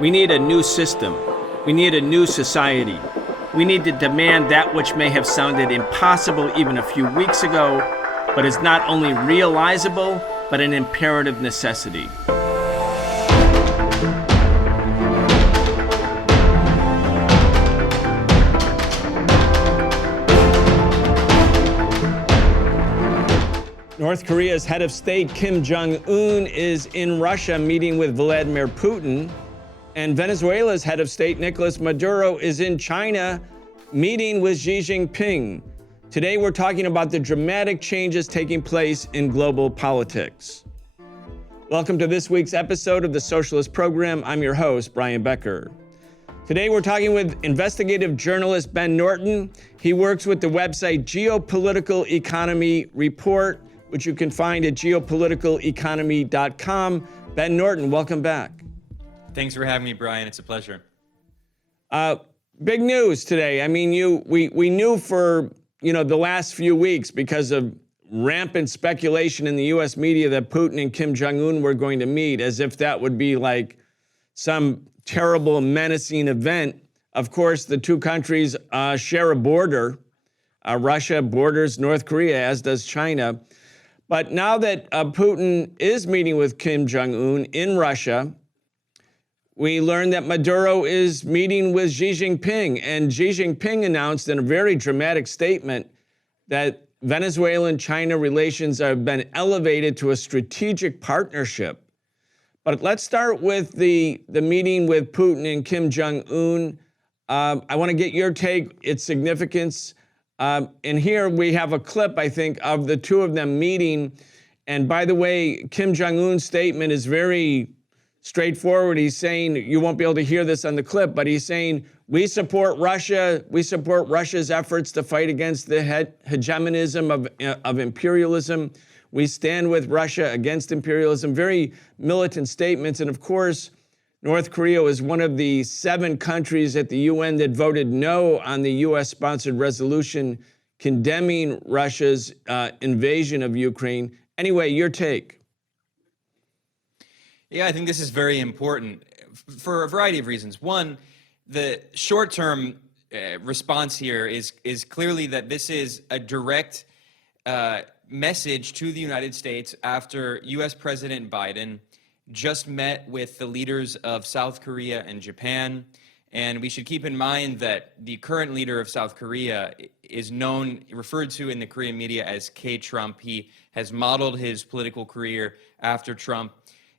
We need a new system. We need a new society. We need to demand that which may have sounded impossible even a few weeks ago, but is not only realizable, but an imperative necessity. North Korea's head of state, Kim Jong-un, is in Russia meeting with Vladimir Putin. And Venezuela's head of state, Nicolás Maduro, is in China meeting with Xi Jinping. Today, we're talking about the dramatic changes taking place in global politics. Welcome to this week's episode of the Socialist Program. I'm your host, Brian Becker. Today, we're talking with investigative journalist Ben Norton. He works with the website Geopolitical Economy Report, which you can find at geopoliticaleconomy.com. Ben Norton, welcome back. Thanks for having me, Brian. It's a pleasure. Big news today. I mean, we knew for the last few weeks, because of rampant speculation in the U.S. media, that Putin and Kim Jong-un were going to meet, as if that would be like some terrible, menacing event. Of course, the two countries share a border. Russia borders North Korea, as does China. But now that Putin is meeting with Kim Jong-un in Russia, we learned that Maduro is meeting with Xi Jinping. And Xi Jinping announced in a very dramatic statement that Venezuelan-China relations have been elevated to a strategic partnership. But let's start with the meeting with Putin and Kim Jong-un. I want to get your take, its significance. And here we have a clip, I think, of the two of them meeting. And by the way, Kim Jong-un's statement is very straightforward. He's saying, you won't be able to hear this on the clip, but he's saying, we support Russia. We support Russia's efforts to fight against the hegemonism of imperialism. We stand with Russia against imperialism. Very militant statements. And of course, North Korea is one of the 7 countries at the UN that voted no on the US-sponsored resolution condemning Russia's invasion of Ukraine. Anyway, your take. Yeah, I think this is very important for a variety of reasons. One, the short-term response here is clearly that this is a direct message to the United States after U.S. President Biden just met with the leaders of South Korea and Japan. And we should keep in mind that the current leader of South Korea is referred to in the Korean media as K-Trump. He has modeled his political career after Trump,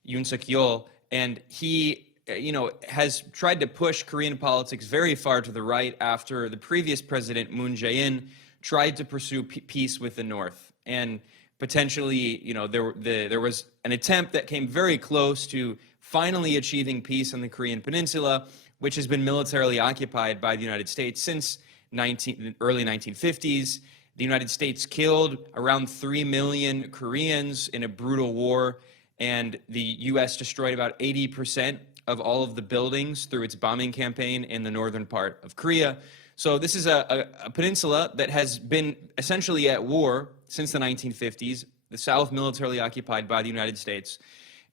Yoon Suk-yeol, and he has tried to push Korean politics very far to the right after the previous president, Moon Jae-in, tried to pursue peace with the North. And potentially, there was an attempt that came very close to finally achieving peace on the Korean Peninsula, which has been militarily occupied by the United States since early 1950s. The United States killed around 3 million Koreans in a brutal war, and the U.S. destroyed about 80% of all of the buildings through its bombing campaign in the northern part of Korea. So this is a peninsula that has been essentially at war since the 1950s, the South militarily occupied by the United States.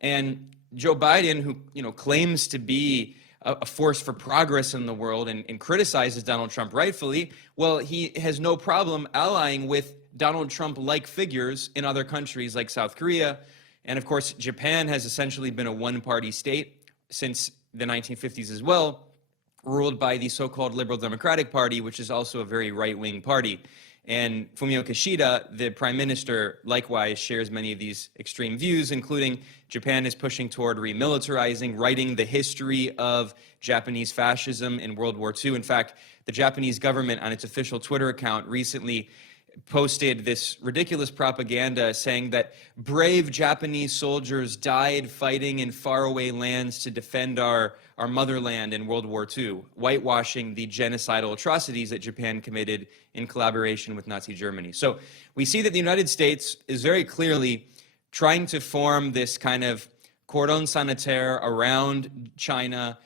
And Joe Biden, who claims to be a force for progress in the world and criticizes Donald Trump rightfully, well, he has no problem allying with Donald Trump-like figures in other countries like South Korea. And of course, Japan has essentially been a one-party state since the 1950s as well, ruled by the so-called Liberal Democratic Party, which is also a very right-wing party. And Fumio Kishida, the prime minister, likewise shares many of these extreme views, including Japan is pushing toward remilitarizing, writing the history of Japanese fascism in World War II. In fact, the Japanese government on its official Twitter account recently posted this ridiculous propaganda saying that brave Japanese soldiers died fighting in faraway lands to defend our motherland in World War II, whitewashing the genocidal atrocities that Japan committed in collaboration with Nazi Germany. So we see that the United States is very clearly trying to form this kind of cordon sanitaire around China,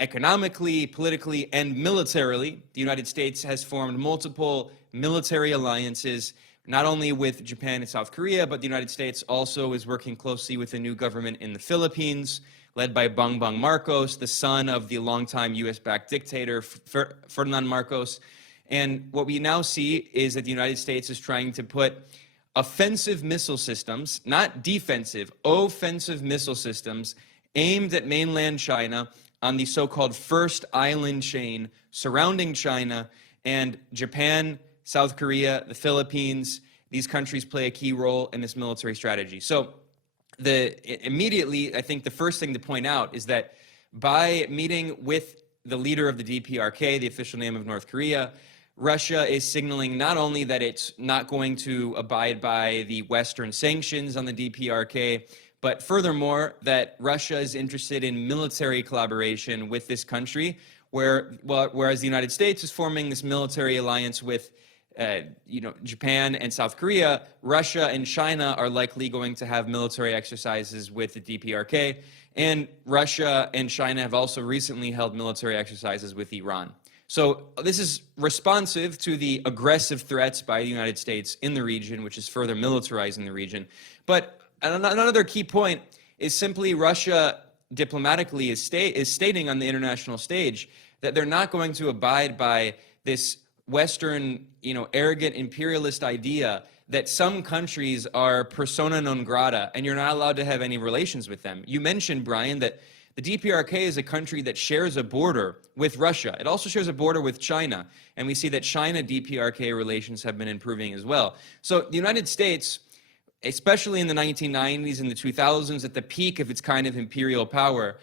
economically, politically, and militarily. The United States has formed multiple military alliances, not only with Japan and South Korea, but the United States also is working closely with the new government in the Philippines, led by Bongbong Marcos, the son of the longtime US-backed dictator Ferdinand Marcos. And what we now see is that the United States is trying to put offensive missile systems, not defensive, offensive missile systems aimed at mainland China on the so-called first island chain surrounding China, and Japan, South Korea, the Philippines. These countries play a key role in this military strategy. So immediately, I think the first thing to point out is that by meeting with the leader of the DPRK, the official name of North Korea, Russia is signaling not only that it's not going to abide by the Western sanctions on the DPRK, but furthermore, that Russia is interested in military collaboration with this country, whereas the United States is forming this military alliance with Japan and South Korea. Russia and China are likely going to have military exercises with the DPRK, and Russia and China have also recently held military exercises with Iran. So this is responsive to the aggressive threats by the United States in the region, which is further militarizing the region. But another key point is simply Russia diplomatically is stating on the international stage that they're not going to abide by this Western, arrogant imperialist idea that some countries are persona non grata and you're not allowed to have any relations with them. You mentioned, Brian, that the DPRK is a country that shares a border with Russia. It also shares a border with China, and we see that China-DPRK relations have been improving as well. So the United States, especially in the 1990s and the 2000s, at the peak of its kind of imperial power,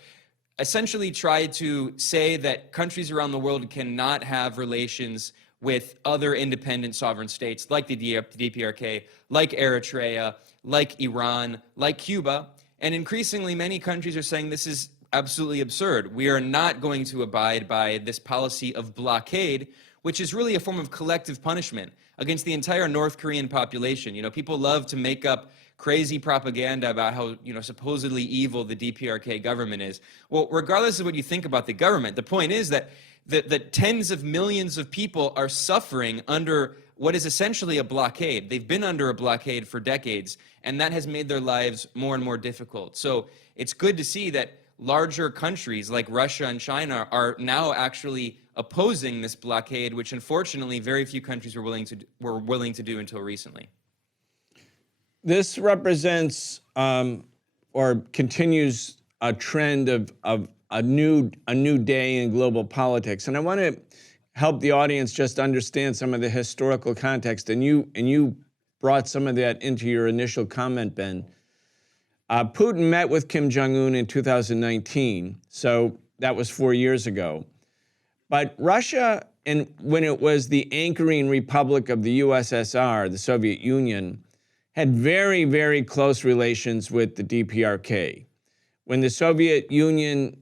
essentially tried to say that countries around the world cannot have relations with other independent sovereign states like the DPRK, like Eritrea, like Iran, like Cuba. And increasingly, many countries are saying this is absolutely absurd. We are not going to abide by this policy of blockade, which is really a form of collective punishment against the entire North Korean population. People love to make up crazy propaganda about how, supposedly evil the DPRK government is. Well, regardless of what you think about the government, the point is that tens of millions of people are suffering under what is essentially a blockade. They've been under a blockade for decades, and that has made their lives more and more difficult. So it's good to see that larger countries like Russia and China are now actually opposing this blockade, which unfortunately very few countries were willing to do until recently. This represents or continues a trend of a new day in global politics, and I want to help the audience just understand some of the historical context. And you brought some of that into your initial comment, Ben. Putin met with Kim Jong-un in 2019, so that was 4 years ago. But Russia, and when it was the anchoring republic of the USSR, the Soviet Union, had very, very close relations with the DPRK. When the Soviet Union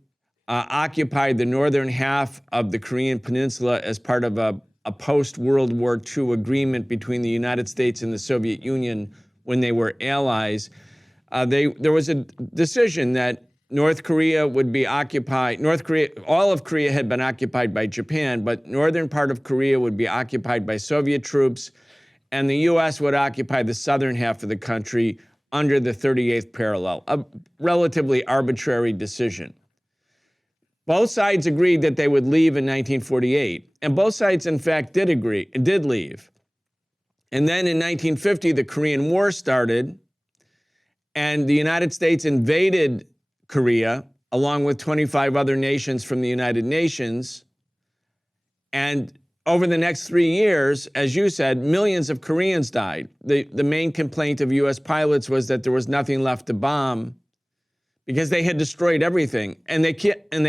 occupied the northern half of the Korean Peninsula as part of a post-World War II agreement between the United States and the Soviet Union when they were allies, there was a decision that North Korea would be occupied. All of Korea had been occupied by Japan, but northern part of Korea would be occupied by Soviet troops, and the U.S. would occupy the southern half of the country under the 38th parallel, a relatively arbitrary decision. Both sides agreed that they would leave in 1948, and both sides, in fact, did leave. And then in 1950, the Korean War started, and the United States invaded Korea, along with 25 other nations from the United Nations. And over the next 3 years, as you said, millions of Koreans died. The main complaint of U.S. pilots was that there was nothing left to bomb because they had destroyed everything, and they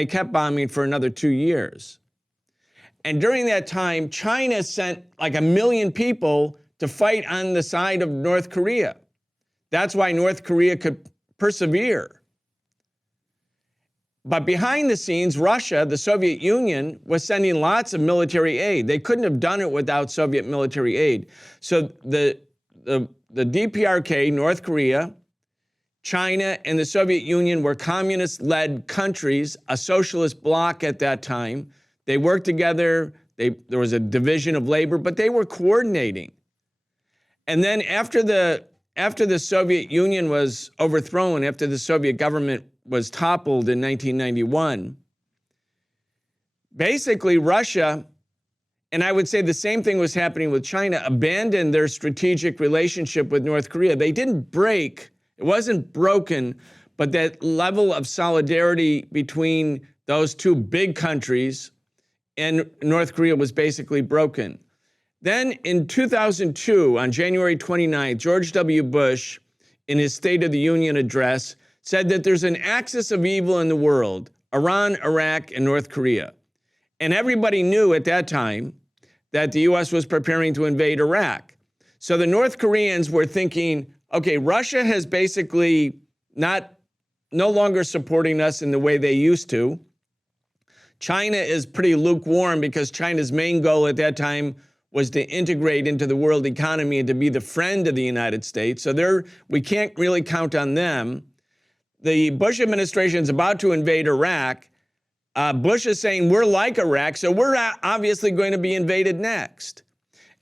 kept bombing for another 2 years. And during that time, China sent like 1 million people to fight on the side of North Korea. That's why North Korea could persevere. But behind the scenes, Russia, the Soviet Union, was sending lots of military aid. They couldn't have done it without Soviet military aid. So the DPRK, North Korea, China, and the Soviet Union were communist-led countries, a socialist bloc at that time. They worked together. There was a division of labor, but they were coordinating. And then after the after the Soviet Union was overthrown, after the Soviet government was toppled in 1991, basically Russia, and I would say the same thing was happening with China, abandoned their strategic relationship with North Korea. They didn't break, it wasn't broken, but that level of solidarity between those two big countries and North Korea was basically broken. Then in 2002, on January 29th, George W. Bush, in his State of the Union address, said that there's an axis of evil in the world, Iran, Iraq, and North Korea. And everybody knew at that time that the US was preparing to invade Iraq. So the North Koreans were thinking, okay, Russia has basically no longer supporting us in the way they used to. China is pretty lukewarm because China's main goal at that time was to integrate into the world economy and to be the friend of the United States. So we can't really count on them. The Bush administration is about to invade Iraq. Bush is saying, we're like Iraq, so we're obviously going to be invaded next.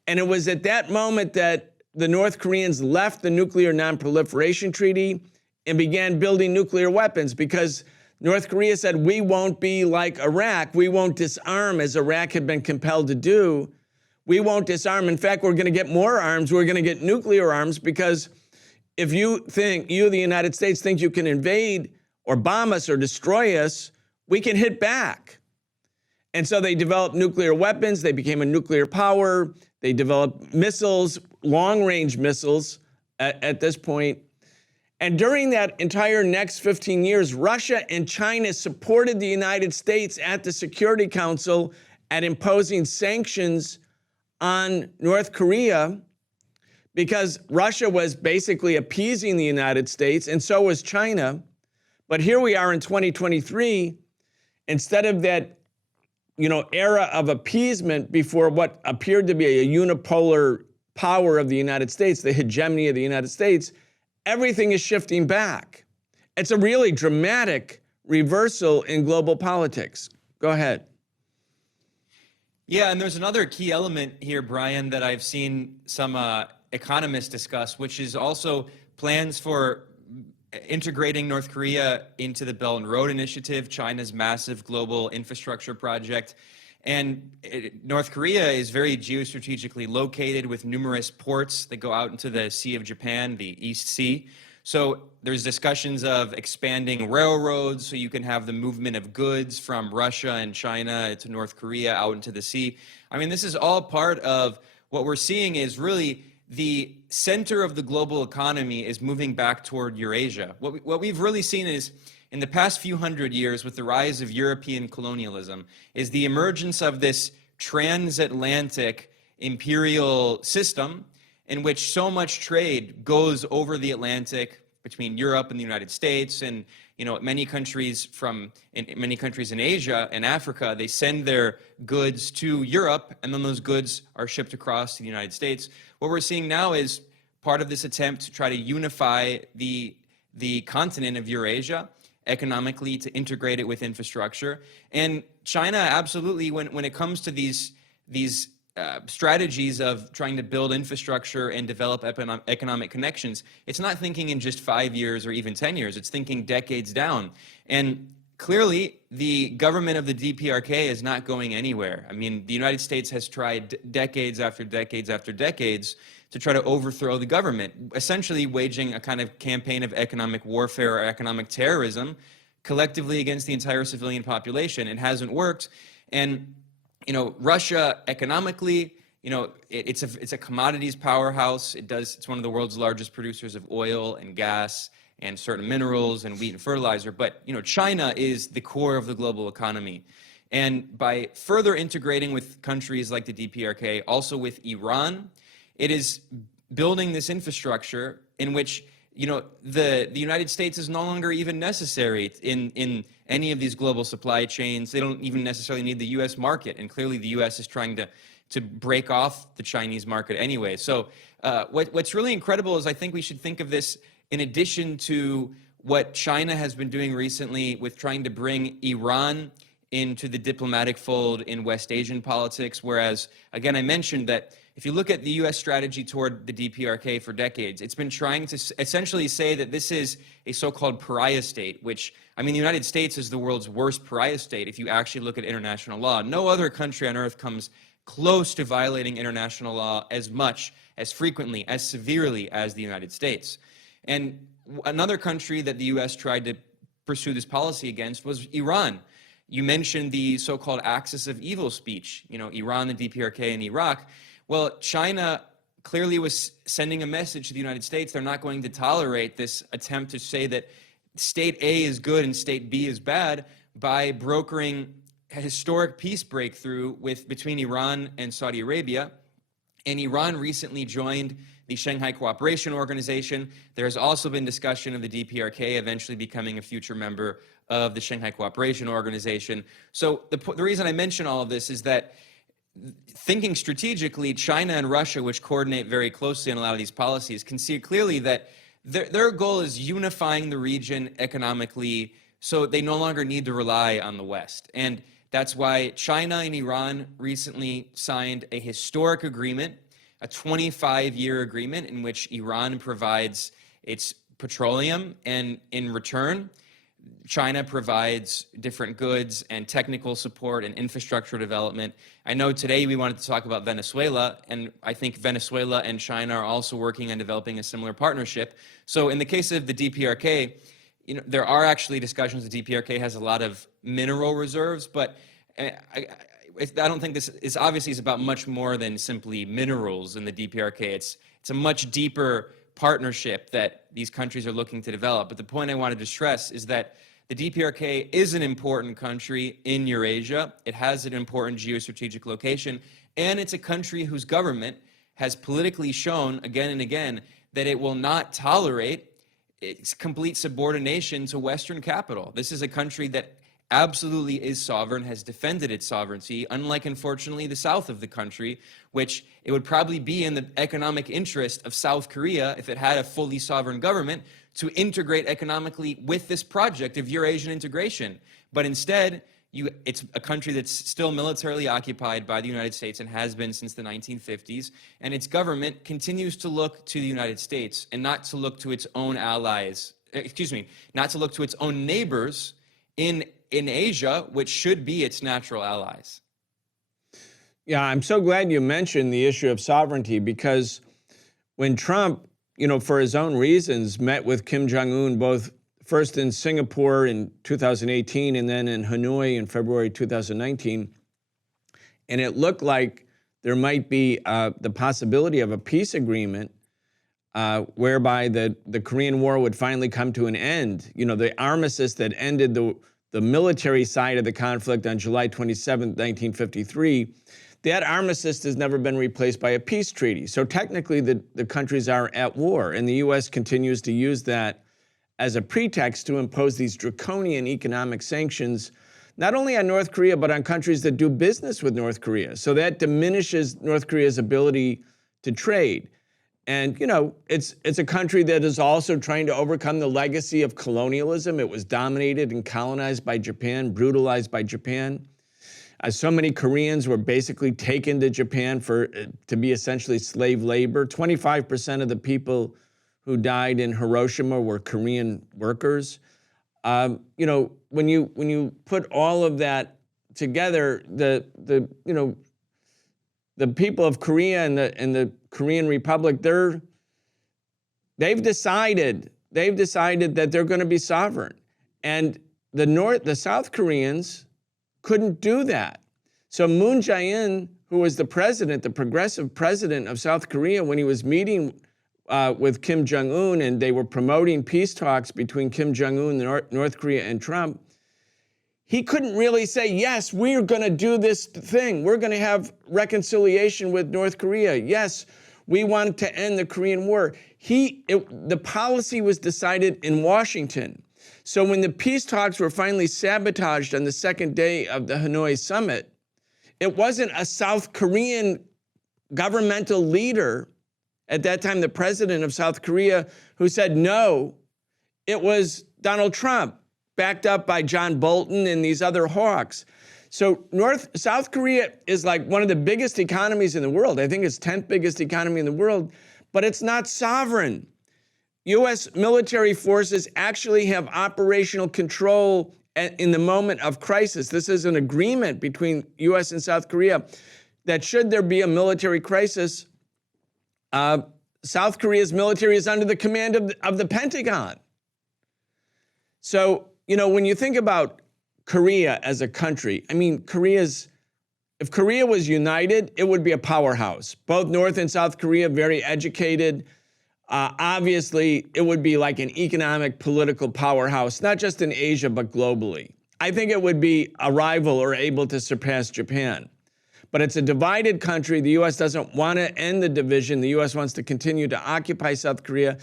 And it was at that moment that the North Koreans left the Nuclear Non-Proliferation Treaty and began building nuclear weapons because North Korea said, we won't be like Iraq. We won't disarm as Iraq had been compelled to do. We won't disarm. In fact, we're going to get more arms. We're going to get nuclear arms because if you, the United States, think you can invade or bomb us or destroy us, we can hit back. And so they developed nuclear weapons. They became a nuclear power. They developed missiles, long-range missiles at this point. And during that entire next 15 years, Russia and China supported the United States at the Security Council at imposing sanctions on North Korea because Russia was basically appeasing the United States, and so was China. But here we are in 2023, instead of that, era of appeasement before what appeared to be a unipolar power of the United States, the hegemony of the United States, everything is shifting back. It's a really dramatic reversal in global politics. Go ahead. Yeah, and there's another key element here, Brian, that I've seen some economists discuss, which is also plans for integrating North Korea into the Belt and Road Initiative, China's massive global infrastructure project. And North Korea is very geostrategically located with numerous ports that go out into the Sea of Japan, the East Sea. So there's discussions of expanding railroads so you can have the movement of goods from Russia and China to North Korea out into the sea. I mean, this is all part of what we're seeing is really the center of the global economy is moving back toward Eurasia. What we've really seen is in the past few hundred years with the rise of European colonialism is the emergence of this transatlantic imperial system in which so much trade goes over the Atlantic between Europe and the United States, and many countries in Asia and Africa, they send their goods to Europe, and then those goods are shipped across to the United States. What we're seeing now is part of this attempt to try to unify the continent of Eurasia economically, to integrate it with infrastructure. And China absolutely, when it comes to these strategies of trying to build infrastructure and develop economic connections, it's not thinking in just 5 years or even 10 years. It's thinking decades down. And clearly, the government of the DPRK is not going anywhere. I mean, the United States has tried decades after decades after decades to try to overthrow the government, essentially waging a kind of campaign of economic warfare or economic terrorism collectively against the entire civilian population. It hasn't worked. And Russia economically, it's a commodities powerhouse. It's one of the world's largest producers of oil and gas and certain minerals and wheat and fertilizer. But, China is the core of the global economy. And by further integrating with countries like the DPRK, also with Iran, it is building this infrastructure in which the United States is no longer even necessary in any of these global supply chains. They don't even necessarily need the U.S. market, and clearly the U.S. is trying to break off the Chinese market anyway. So what's really incredible is I think we should think of this in addition to what China has been doing recently with trying to bring Iran into the diplomatic fold in West Asian politics. Whereas, again, I mentioned that if you look at the U.S. strategy toward the DPRK for decades, it's been trying to essentially say that this is a so-called pariah state, which, I mean, the United States is the world's worst pariah state if you actually look at international law. No other country on earth comes close to violating international law as much, as frequently, as severely as the United States. And another country that the U.S. tried to pursue this policy against was Iran. You mentioned the so-called axis of evil speech, Iran, the DPRK, and Iraq. Well, China clearly was sending a message to the United States. They're not going to tolerate this attempt to say that state A is good and state B is bad by brokering a historic peace breakthrough between Iran and Saudi Arabia. And Iran recently joined the Shanghai Cooperation Organization. There has also been discussion of the DPRK eventually becoming a future member of the Shanghai Cooperation Organization. So the reason I mention all of this is that thinking strategically, China and Russia, which coordinate very closely on a lot of these policies, can see clearly that their goal is unifying the region economically so they no longer need to rely on the West. And that's why China and Iran recently signed a historic agreement, a 25-year agreement in which Iran provides its petroleum, and in return, China provides different goods and technical support and infrastructure development. I know today we wanted to talk about Venezuela, and I think Venezuela and China are also working on developing a similar partnership. So in the case of the DPRK, there are actually discussions. The DPRK has a lot of mineral reserves, but I don't think this is obviously is about much more than simply minerals in the DPRK. It's a much deeper partnership that these countries are looking to develop. But the point I wanted to stress is that the DPRK is an important country in Eurasia. It has an important geostrategic location, and it's a country whose government has politically shown again and again that it will not tolerate its complete subordination to Western capital. This is a country that absolutely is sovereign, has defended its sovereignty, unlike, unfortunately, the south of the country, which it would probably be in the economic interest of South Korea, if it had a fully sovereign government, to integrate economically with this project of Eurasian integration. But instead, it's a country that's still militarily occupied by the United States and has been since the 1950s, and its government continues to look to the United States and not to look to its own allies, not to look to its own neighbors in Asia, which should be its natural allies. Yeah, I'm so glad you mentioned the issue of sovereignty, because when Trump, for his own reasons, met with Kim Jong-un, both first in Singapore in 2018 and then in Hanoi in February 2019, and it looked like there might be the possibility of a peace agreement whereby the Korean War would finally come to an end. The armistice that ended the military side of the conflict on July 27, 1953, that armistice has never been replaced by a peace treaty. So technically the countries are at war, and the U.S. continues to use that as a pretext to impose these draconian economic sanctions, not only on North Korea, but on countries that do business with North Korea. So that diminishes North Korea's ability to trade. And, it's a country that is also trying to overcome the legacy of colonialism. It was dominated and colonized by Japan, brutalized by Japan. So many Koreans were basically taken to Japan to be essentially slave labor. 25% of the people who died in Hiroshima were Korean workers. When you put all of that together, the people of Korea and the Korean Republic, they've decided that they're going to be sovereign, and the South Koreans couldn't do that. So Moon Jae-in, who was the progressive president of South Korea, when he was meeting with Kim Jong-un and they were promoting peace talks between Kim Jong-un, North Korea, and Trump, he couldn't really say, yes, we're going to do this thing. We're going to have reconciliation with North Korea. Yes, we want to end the Korean War. The policy was decided in Washington. So when the peace talks were finally sabotaged on the second day of the Hanoi summit, it wasn't a South Korean governmental leader, at that time the president of South Korea, who said no. It was Donald Trump, backed up by John Bolton and these other hawks. So South Korea is like one of the biggest economies in the world. I think it's 10th biggest economy in the world, but it's not sovereign. U.S. military forces actually have operational control in the moment of crisis. This is an agreement between U.S. and South Korea that should there be a military crisis, South Korea's military is under the command of the Pentagon. So, when you think about Korea as a country, I mean, if Korea was united, it would be a powerhouse. Both North and South Korea, very educated. Obviously, it would be like an economic, political powerhouse, not just in Asia, but globally. I think it would be a rival or able to surpass Japan. But it's a divided country. The U.S. doesn't want to end the division. The U.S. wants to continue to occupy South Korea.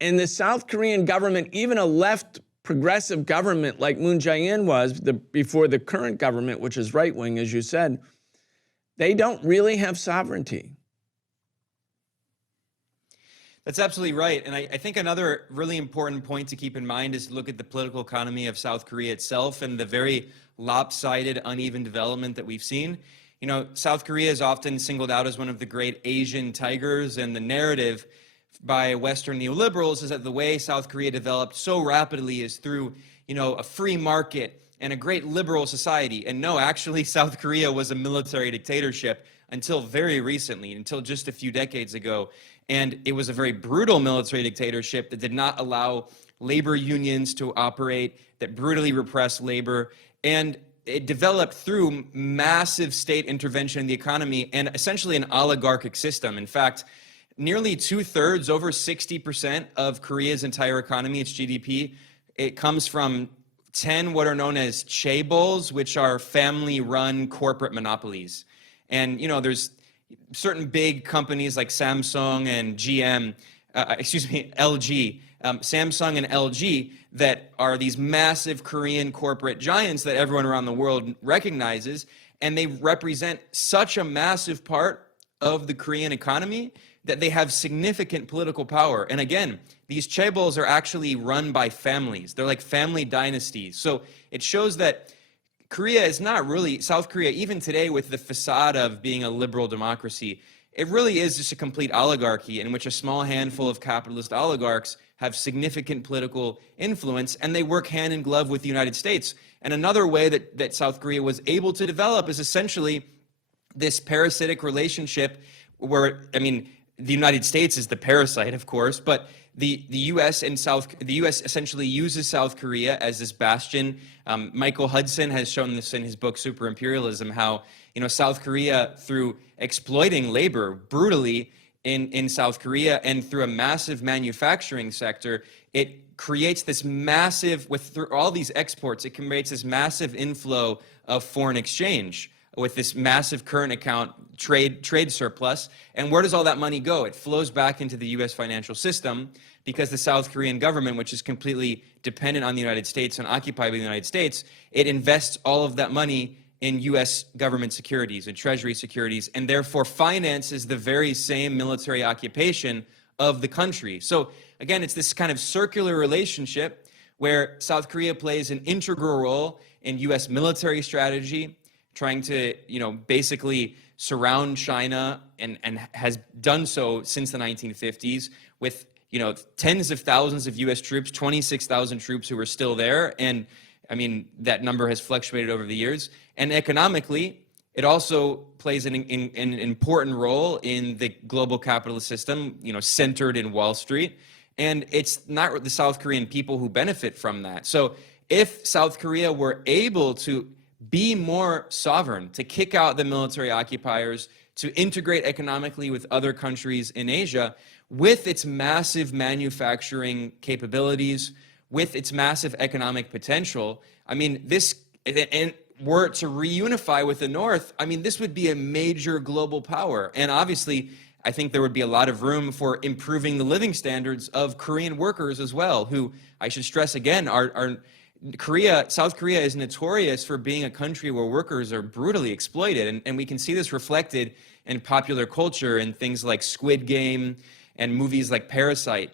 And the South Korean government, even a left progressive government like Moon Jae-in was before the current government, which is right-wing, as you said, they don't really have sovereignty. That's absolutely right. And I think another really important point to keep in mind is to look at the political economy of South Korea itself and the very lopsided, uneven development that we've seen. South Korea is often singled out as one of the great Asian tigers, and the narrative by Western neoliberals is that the way South Korea developed so rapidly is through, a free market and a great liberal society. And no, actually, South Korea was a military dictatorship until very recently, until just a few decades ago. And it was a very brutal military dictatorship that did not allow labor unions to operate, that brutally repressed labor. And it developed through massive state intervention in the economy and essentially an oligarchic system. In fact, nearly 2/3, over 60% of Korea's entire economy, its GDP, it comes from 10 what are known as chaebols, which are family-run corporate monopolies. And, there's certain big companies like Samsung and LG, Samsung and LG that are these massive Korean corporate giants that everyone around the world recognizes, and they represent such a massive part of the Korean economy that they have significant political power. And again, these chaebols are actually run by families. They're like family dynasties. So it shows that Korea is not really, South Korea, even today with the facade of being a liberal democracy, it really is just a complete oligarchy in which a small handful of capitalist oligarchs have significant political influence, and they work hand in glove with the United States. And another way that South Korea was able to develop is essentially this parasitic relationship where, the United States is the parasite, of course, but the U.S. essentially uses South Korea as this bastion. Michael Hudson has shown this in his book Super Imperialism, how South Korea, through exploiting labor brutally in South Korea and through a massive manufacturing sector, it creates this massive, through all these exports, it creates this massive inflow of foreign exchange with this massive current account trade surplus. And where does all that money go? It flows back into the U.S. financial system because the South Korean government, which is completely dependent on the United States and occupied by the United States, it invests all of that money in U.S. government securities and treasury securities, and therefore finances the very same military occupation of the country. So again, it's this kind of circular relationship where South Korea plays an integral role in U.S. military strategy, trying to, basically surround China and has done so since the 1950s with, tens of thousands of U.S. troops, 26,000 troops who are still there. And that number has fluctuated over the years. And economically, it also plays an important role in the global capitalist system, centered in Wall Street. And it's not the South Korean people who benefit from that. So if South Korea were able to be more sovereign, to kick out the military occupiers, to integrate economically with other countries in Asia, with its massive manufacturing capabilities, with its massive economic potential, this, and were to reunify with the North, this would be a major global power. And obviously, I think there would be a lot of room for improving the living standards of Korean workers as well, who, I should stress again, South Korea is notorious for being a country where workers are brutally exploited. And we can see this reflected in popular culture in things like Squid Game and movies like Parasite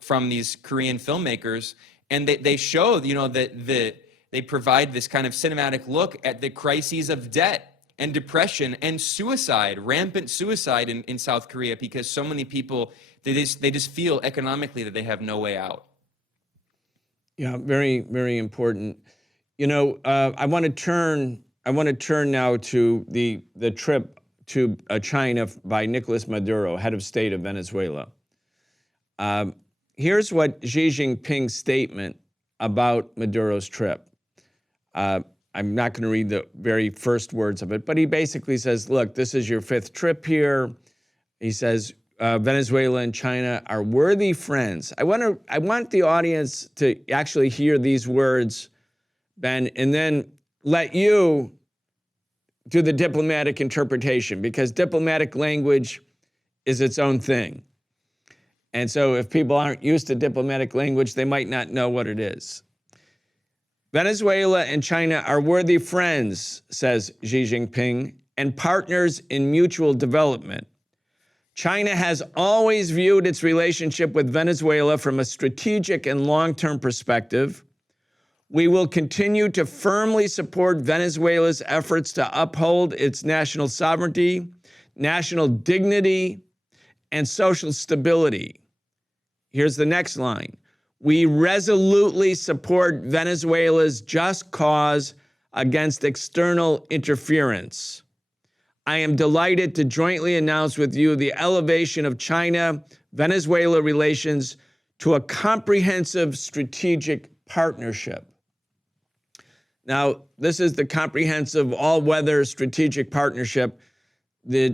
from these Korean filmmakers. And they show, that they provide this kind of cinematic look at the crises of debt and depression and suicide, rampant suicide in South Korea, because so many people, they just feel economically that they have no way out. Yeah, very, very important. I want to turn now to the trip to China by Nicolás Maduro, head of state of Venezuela. Here's what Xi Jinping's statement about Maduro's trip. I'm not going to read the very first words of it, but he basically says, look, this is your 5th trip here. He says, Venezuela and China are worthy friends. I want the audience to actually hear these words, Ben, and then let you do the diplomatic interpretation, because diplomatic language is its own thing. And so if people aren't used to diplomatic language, they might not know what it is. Venezuela and China are worthy friends, says Xi Jinping, and partners in mutual development. China has always viewed its relationship with Venezuela from a strategic and long-term perspective. We will continue to firmly support Venezuela's efforts to uphold its national sovereignty, national dignity, and social stability. Here's the next line. We resolutely support Venezuela's just cause against external interference. I am delighted to jointly announce with you the elevation of China-Venezuela relations to a comprehensive strategic partnership. Now, this is the comprehensive all-weather strategic partnership.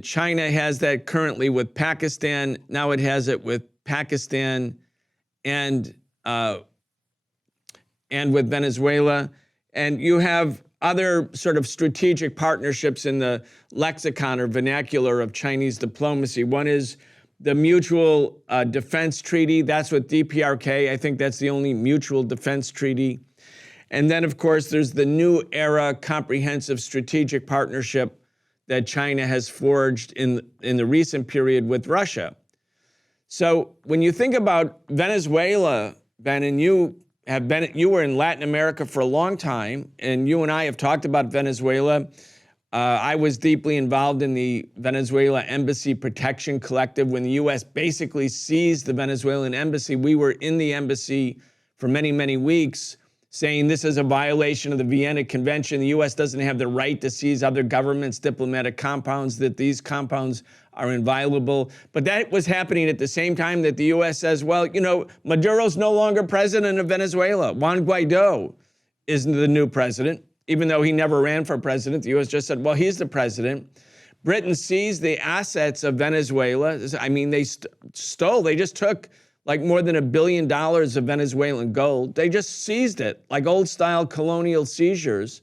China has that currently with Pakistan. Now it has it with Pakistan and with Venezuela. And you have other sort of strategic partnerships in the lexicon or vernacular of Chinese diplomacy. One is the Mutual Defense Treaty. That's with DPRK. I think that's the only mutual defense treaty. And then, of course, there's the New Era Comprehensive Strategic Partnership that China has forged in the recent period with Russia. So when you think about Venezuela, Ben, and you were in Latin America for a long time, and you and I have talked about Venezuela. I was deeply involved in the Venezuela Embassy Protection Collective when the U.S. basically seized the Venezuelan embassy. We were in the embassy for many, many weeks, saying this is a violation of the Vienna Convention. The U.S. doesn't have the right to seize other governments' diplomatic compounds, that these compounds are inviolable. But that was happening at the same time that the U.S. says, well, Maduro's no longer president of Venezuela. Juan Guaido is the new president, even though he never ran for president. The U.S. just said, well, he's the president. Britain seized the assets of Venezuela. I mean, they just took like more than $1 billion of Venezuelan gold. They just seized it, like old-style colonial seizures.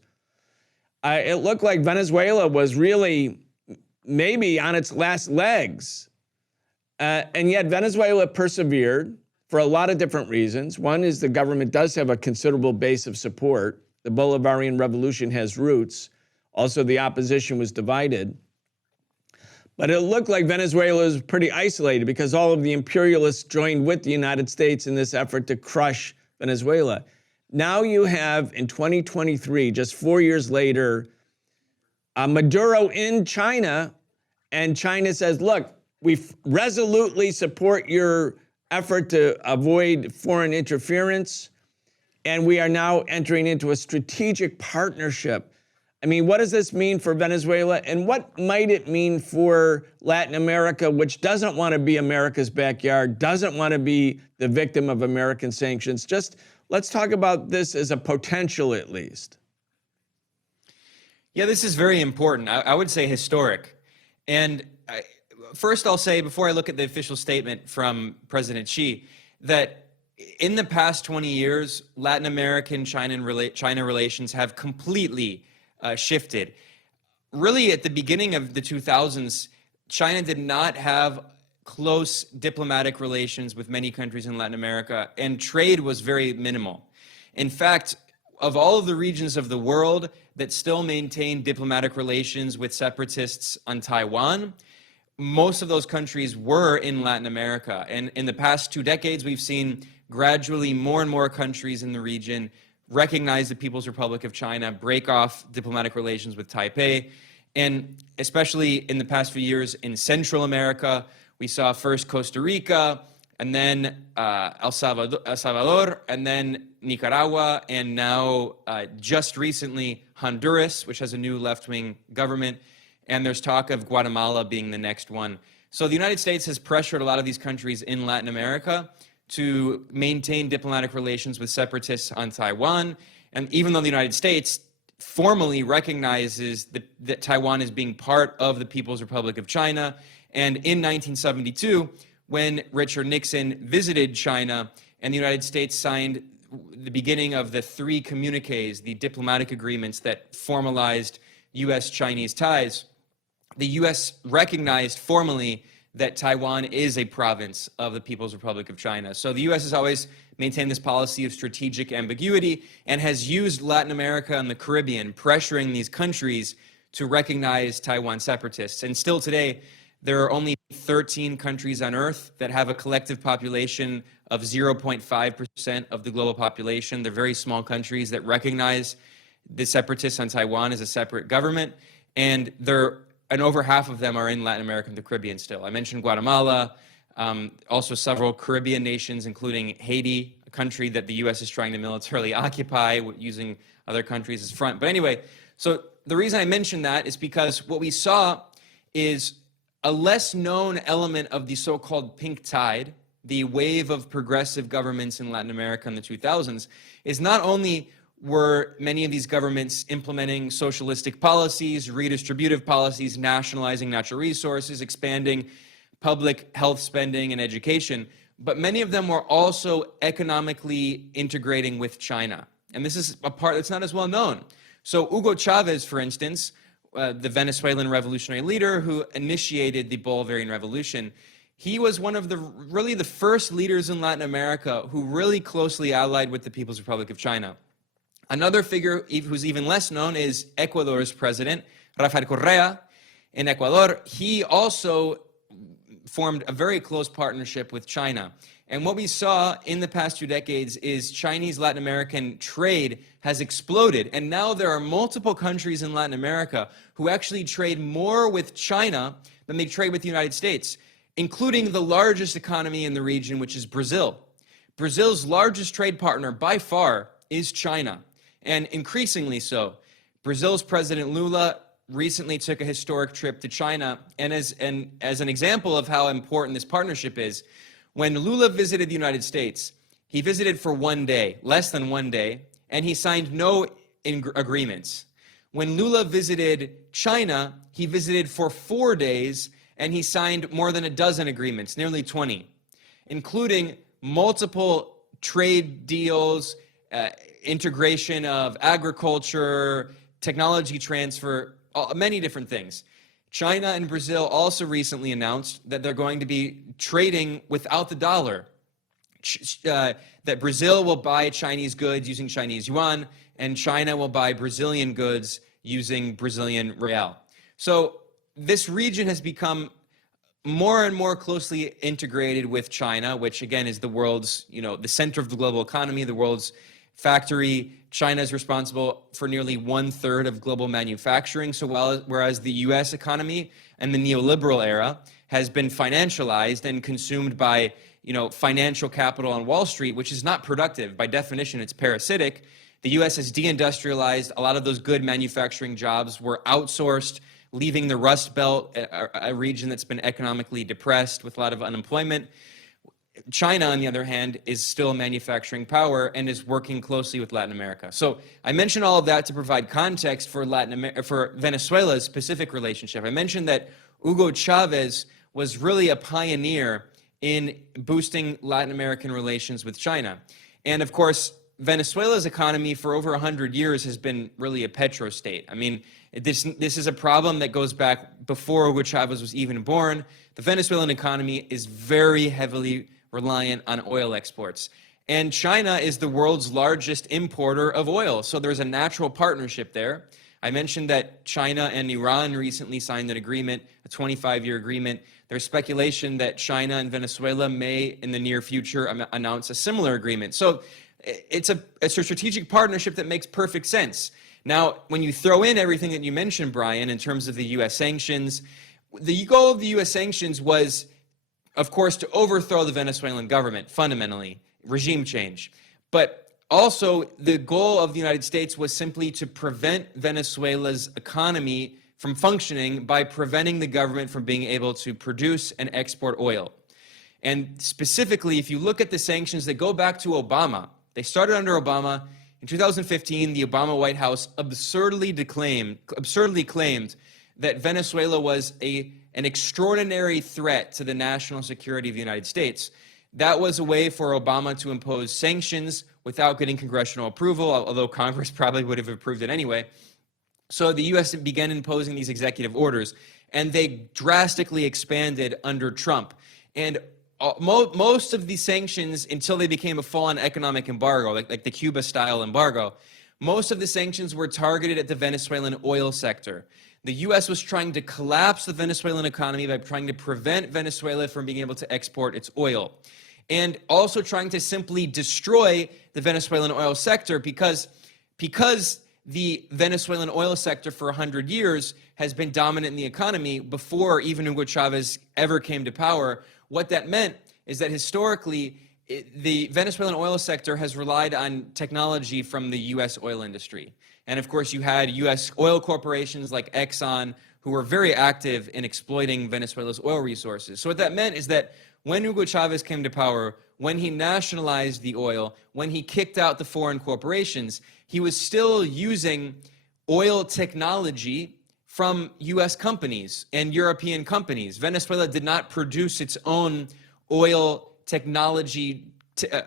It looked like Venezuela was really maybe on its last legs. And yet Venezuela persevered for a lot of different reasons. One is the government does have a considerable base of support. The Bolivarian Revolution has roots. Also, the opposition was divided. But it looked like Venezuela was pretty isolated because all of the imperialists joined with the United States in this effort to crush Venezuela. Now you have, in 2023, just 4 years later, Maduro in China, and China says, look, we resolutely support your effort to avoid foreign interference, and we are now entering into a strategic partnership. I mean, what does this mean for Venezuela, and what might it mean for Latin America, which doesn't want to be America's backyard, doesn't want to be the victim of American sanctions? Just let's talk about this as a potential, at least. Yeah, this is very important. I would say historic. And first I'll say, before I look at the official statement from President Xi, that in the past 20 years, Latin American China relations have completely shifted. Really, at the beginning of the 2000s, China did not have close diplomatic relations with many countries in Latin America, and trade was very minimal. In fact, of all of the regions of the world that still maintain diplomatic relations with separatists on Taiwan, most of those countries were in Latin America. And in the past 2 decades, we've seen gradually more and more countries in the region recognize the People's Republic of China, break off diplomatic relations with Taipei. And especially in the past few years in Central America, we saw first Costa Rica, and then El Salvador, and then Nicaragua, and now just recently Honduras, which has a new left-wing government, and there's talk of Guatemala being the next one. So the United States has pressured a lot of these countries in Latin America to maintain diplomatic relations with separatists on Taiwan. And even though the United States formally recognizes that Taiwan is being part of the People's Republic of China, and in 1972, when Richard Nixon visited China and the United States signed the beginning of the 3 communiques, the diplomatic agreements that formalized U.S.-Chinese ties, the U.S. recognized formally that Taiwan is a province of the People's Republic of China. So the U.S. has always maintained this policy of strategic ambiguity and has used Latin America and the Caribbean, pressuring these countries to recognize Taiwan separatists. And still today, there are only 13 countries on Earth that have a collective population of 0.5% of the global population. They're very small countries that recognize the separatists on Taiwan as a separate government, and over half of them are in Latin America and the Caribbean still. I mentioned Guatemala, also several Caribbean nations, including Haiti, a country that the U.S. is trying to militarily occupy using other countries as front. But anyway, so the reason I mentioned that is because what we saw is a less known element of the so-called pink tide, the wave of progressive governments in Latin America in the 2000s, is not only were many of these governments implementing socialistic policies, redistributive policies, nationalizing natural resources, expanding public health spending and education, but many of them were also economically integrating with China. And this is a part that's not as well known. So Hugo Chavez, for instance, the Venezuelan revolutionary leader who initiated the Bolivarian Revolution, he was one of the first leaders in Latin America who really closely allied with the People's Republic of China. Another figure who's even less known is Ecuador's president, Rafael Correa. In Ecuador, he also formed a very close partnership with China. And what we saw in the past 2 decades is Chinese-Latin American trade has exploded. And now there are multiple countries in Latin America who actually trade more with China than they trade with the United States, including the largest economy in the region, which is Brazil. Brazil's largest trade partner by far is China, and increasingly so. Brazil's President Lula recently took a historic trip to China, and as an example of how important this partnership is, when Lula visited the United States, he visited for 1 day, less than 1 day, and he signed no agreements. When Lula visited China, he visited for 4 days, and he signed more than a dozen agreements, nearly 20, including multiple trade deals, integration of agriculture, technology transfer, many different things. China and Brazil also recently announced that they're going to be trading without the dollar, that Brazil will buy Chinese goods using Chinese yuan, and China will buy Brazilian goods using Brazilian real. So this region has become more and more closely integrated with China, which again is the world's, the center of the global economy, the world's factory. China is responsible for nearly 1/3 of global manufacturing. So whereas the U.S. economy and the neoliberal era has been financialized and consumed by, financial capital on Wall Street, which is not productive. By definition, it's parasitic. The U.S. has deindustrialized. A lot of those good manufacturing jobs were outsourced, leaving the Rust Belt, a region that's been economically depressed with a lot of unemployment. China, on the other hand, is still a manufacturing power and is working closely with Latin America. So I mentioned all of that to provide context for for Venezuela's specific relationship. I mentioned that Hugo Chavez was really a pioneer in boosting Latin American relations with China. And of course, Venezuela's economy for over 100 years has been really a petrostate. I mean, this is a problem that goes back before Hugo Chavez was even born. The Venezuelan economy is very heavily reliant on oil exports. And China is the world's largest importer of oil. So there's a natural partnership there. I mentioned that China and Iran recently signed an agreement, a 25-year agreement. There's speculation that China and Venezuela may, in the near future, announce a similar agreement. So it's a strategic partnership that makes perfect sense. Now, when you throw in everything that you mentioned, Brian, in terms of the U.S. sanctions, the goal of the U.S. sanctions was, of course, to overthrow the Venezuelan government, fundamentally, regime change. But also, the goal of the United States was simply to prevent Venezuela's economy from functioning by preventing the government from being able to produce and export oil. And specifically, if you look at the sanctions that go back to Obama, they started under Obama. In 2015, the Obama White House absurdly claimed that Venezuela was an extraordinary threat to the national security of the United States. That was a way for Obama to impose sanctions without getting congressional approval, although Congress probably would have approved it anyway. So the U.S. began imposing these executive orders, and they drastically expanded under Trump. And most of these sanctions, until they became a full-on economic embargo, like the Cuba-style embargo, most of the sanctions were targeted at the Venezuelan oil sector. The U.S. was trying to collapse the Venezuelan economy by trying to prevent Venezuela from being able to export its oil, and also trying to simply destroy the Venezuelan oil sector because the Venezuelan oil sector for 100 years has been dominant in the economy before even Hugo Chavez ever came to power. What that meant is that historically, the Venezuelan oil sector has relied on technology from the U.S. oil industry. And of course, you had U.S. oil corporations like Exxon who were very active in exploiting Venezuela's oil resources. So what that meant is that when Hugo Chavez came to power, when he nationalized the oil, when he kicked out the foreign corporations, he was still using oil technology from U.S. companies and European companies. Venezuela did not produce its own oil technology,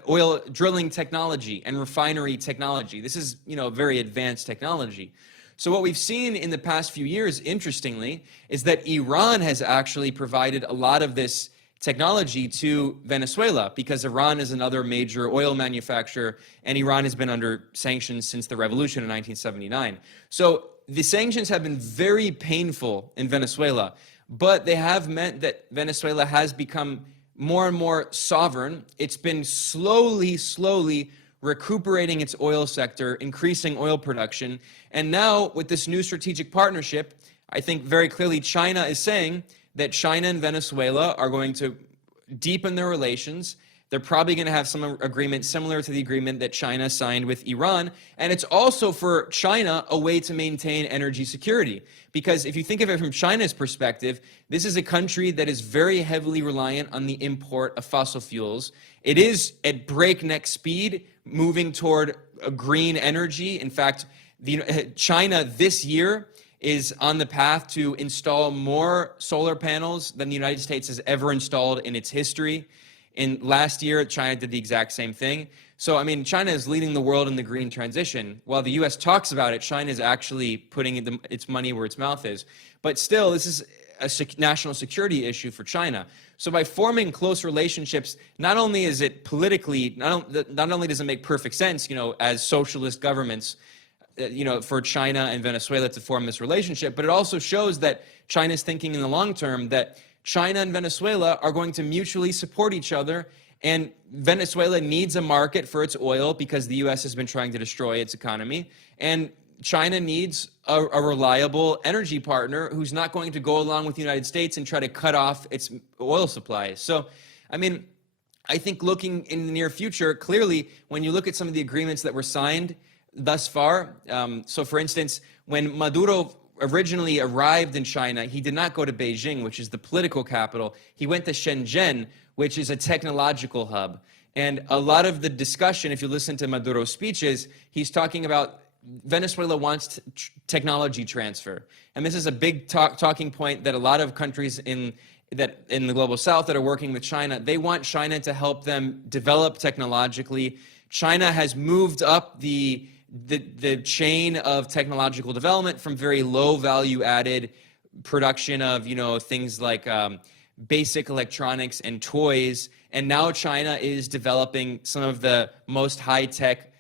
oil drilling technology and refinery technology. This is, very advanced technology. So what we've seen in the past few years, interestingly, is that Iran has actually provided a lot of this technology to Venezuela because Iran is another major oil manufacturer, and Iran has been under sanctions since the revolution in 1979. So the sanctions have been very painful in Venezuela, but they have meant that Venezuela has become more and more sovereign. It's been slowly recuperating its oil sector, increasing oil production. And now with this new strategic partnership, I think very clearly China is saying that China and Venezuela are going to deepen their relations. They're probably going to have some agreement similar to the agreement that China signed with Iran. And it's also for China a way to maintain energy security. Because if you think of it from China's perspective, this is a country that is very heavily reliant on the import of fossil fuels. It is at breakneck speed moving toward a green energy. In fact, China this year is on the path to install more solar panels than the United States has ever installed in its history. In last year, China did the exact same thing. So, China is leading the world in the green transition. While the U.S. talks about it, China is actually putting its money where its mouth is. But still, this is a national security issue for China. So by forming close relationships, not only is it politically, not only does it make perfect sense, as socialist governments, for China and Venezuela to form this relationship, but it also shows that China's thinking in the long term that China and Venezuela are going to mutually support each other, and Venezuela needs a market for its oil because the U.S. has been trying to destroy its economy, and China needs a reliable energy partner who's not going to go along with the United States and try to cut off its oil supply. So, I think looking in the near future, clearly, when you look at some of the agreements that were signed thus far, so for instance, when Maduro originally arrived in China, he did not go to Beijing, which is the political capital. He went to Shenzhen, which is a technological hub. And a lot of the discussion, if you listen to Maduro's speeches, he's talking about Venezuela wants technology transfer. And this is a big talking point that a lot of countries in the global south that are working with China, they want China to help them develop technologically. China has moved up the chain of technological development from very low value added production of, things like basic electronics and toys. And now China is developing some of the most high tech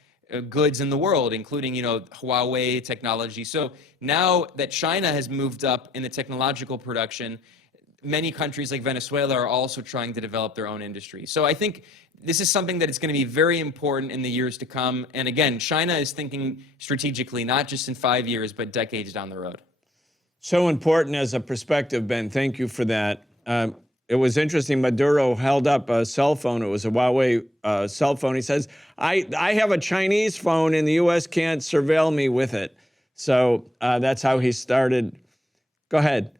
goods in the world, including, Huawei technology. So now that China has moved up in the technological production, many countries like Venezuela are also trying to develop their own industry. So I think this is something that is going to be very important in the years to come. And again, China is thinking strategically, not just in 5 years, but decades down the road. So important as a perspective, Ben. Thank you for that. It was interesting. Maduro held up a cell phone. It was a Huawei cell phone. He says, I have a Chinese phone and the U.S. can't surveil me with it. So that's how he started. Go ahead.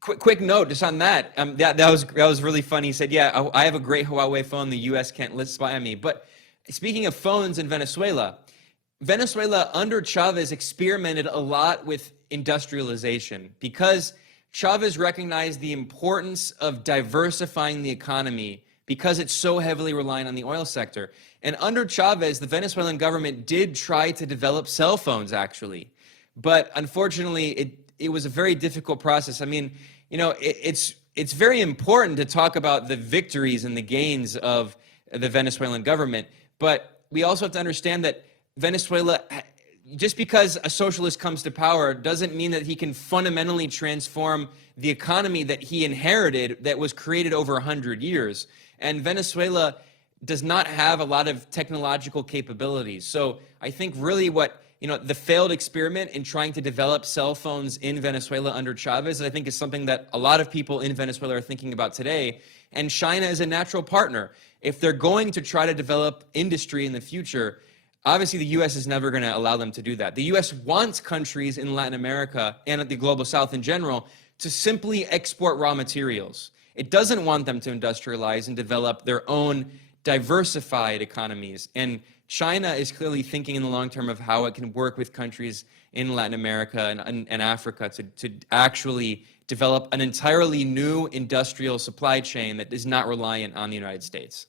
Quick note just on that. That was really funny. He said, yeah, I have a great Huawei phone. The U.S. can't spy on me. But speaking of phones in Venezuela under Chavez experimented a lot with industrialization because Chavez recognized the importance of diversifying the economy because it's so heavily reliant on the oil sector. And under Chavez, the Venezuelan government did try to develop cell phones, actually. But unfortunately, it was a very difficult process. I mean, it's very important to talk about the victories and the gains of the Venezuelan government. But we also have to understand that Venezuela, just because a socialist comes to power doesn't mean that he can fundamentally transform the economy that he inherited that was created over 100 years. And Venezuela does not have a lot of technological capabilities. So I think really what, the failed experiment in trying to develop cell phones in Venezuela under Chavez, I think is something that a lot of people in Venezuela are thinking about today. And China is a natural partner. If they're going to try to develop industry in the future, obviously, the U.S. is never going to allow them to do that. The U.S. wants countries in Latin America and the global South in general to simply export raw materials. It doesn't want them to industrialize and develop their own diversified economies. And China is clearly thinking in the long term of how it can work with countries in Latin America and Africa to actually develop an entirely new industrial supply chain that is not reliant on the United States.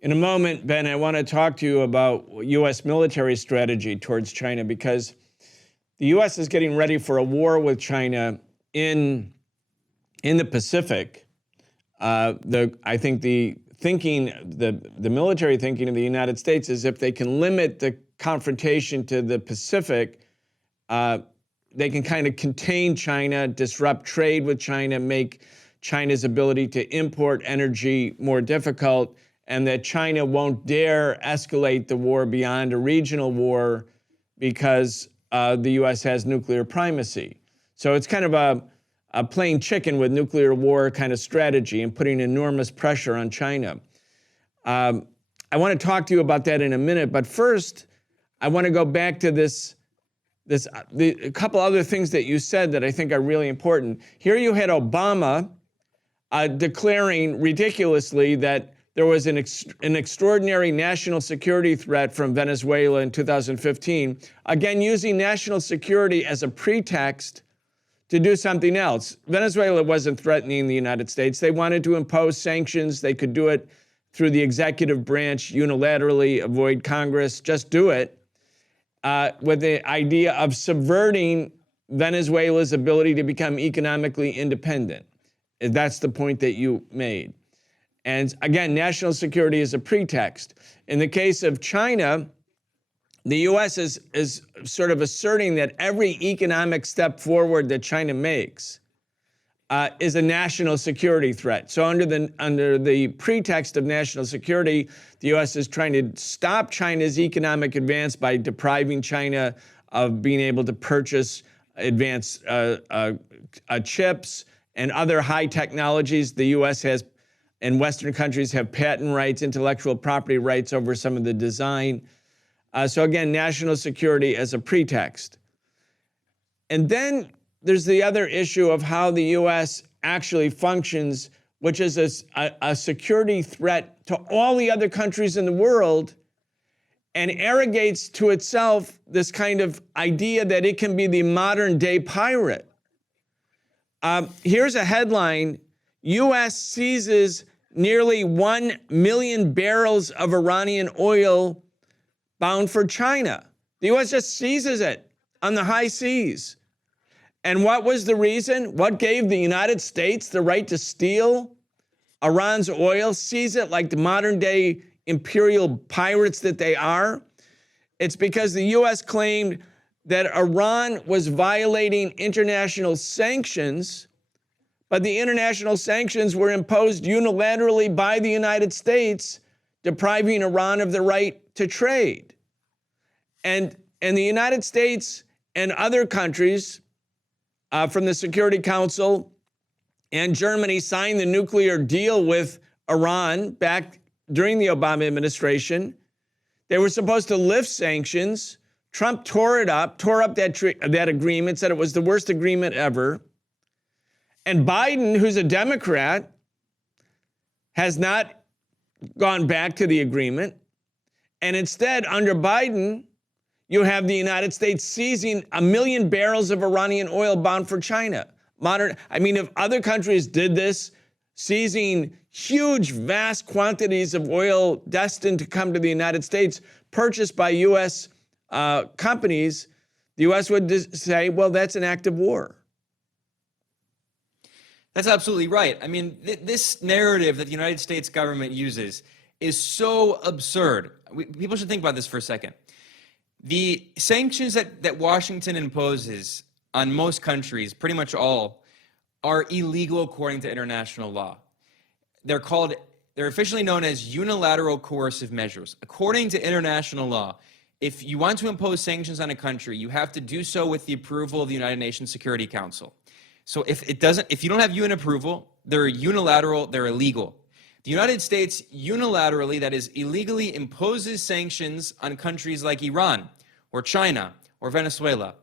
In a moment, Ben, I want to talk to you about U.S. military strategy towards China because the U.S. is getting ready for a war with China in the Pacific. I think the military thinking of the United States is if they can limit the confrontation to the Pacific, they can kind of contain China, disrupt trade with China, make China's ability to import energy more difficult, and that China won't dare escalate the war beyond a regional war because the U.S. has nuclear primacy. So it's kind of a playing chicken with nuclear war kind of strategy and putting enormous pressure on China. I want to talk to you about that in a minute, but first, I want to go back to a couple other things that you said that I think are really important. Here you had Obama declaring ridiculously that there was an extraordinary national security threat from Venezuela in 2015, again, using national security as a pretext to do something else. Venezuela wasn't threatening the United States. They wanted to impose sanctions. They could do it through the executive branch unilaterally, avoid Congress, just do it, with the idea of subverting Venezuela's ability to become economically independent. That's the point that you made. And again, national security is a pretext. In the case of China, the U.S. is sort of asserting that every economic step forward that China makes is a national security threat. So under the pretext of national security, the U.S. is trying to stop China's economic advance by depriving China of being able to purchase advanced chips and other high technologies. The U.S. has and Western countries have patent rights, intellectual property rights over some of the design. So again, national security as a pretext. And then there's the other issue of how the U.S. actually functions, which is a security threat to all the other countries in the world, and arrogates to itself this kind of idea that it can be the modern day pirate. Here's a headline: U.S. seizes nearly 1 million barrels of Iranian oil bound for China. The U.S. just seizes it on the high seas. And what was the reason? What gave the United States the right to steal Iran's oil, seize it like the modern day imperial pirates that they are? It's because the U.S. claimed that Iran was violating international sanctions, but the international sanctions were imposed unilaterally by the United States, depriving Iran of the right to trade. And the United States and other countries from the Security Council and Germany signed the nuclear deal with Iran back during the Obama administration. They were supposed to lift sanctions. Trump tore up that agreement, said it was the worst agreement ever. And Biden, who's a Democrat, has not gone back to the agreement. And instead, under Biden, you have the United States seizing 1 million barrels of Iranian oil bound for China. If other countries did this, seizing huge, vast quantities of oil destined to come to the United States, purchased by U.S. Companies, the U.S. would say, well, that's an act of war. That's absolutely right. I mean, this narrative that the United States government uses is so absurd. People should think about this for a second. The sanctions that Washington imposes on most countries, pretty much all, are illegal according to international law. They're officially known as unilateral coercive measures. According to international law, if you want to impose sanctions on a country, you have to do so with the approval of the United Nations Security Council. So if you don't have UN approval, they're unilateral, they're illegal. The United States unilaterally, that is illegally, imposes sanctions on countries like Iran or China or Venezuela.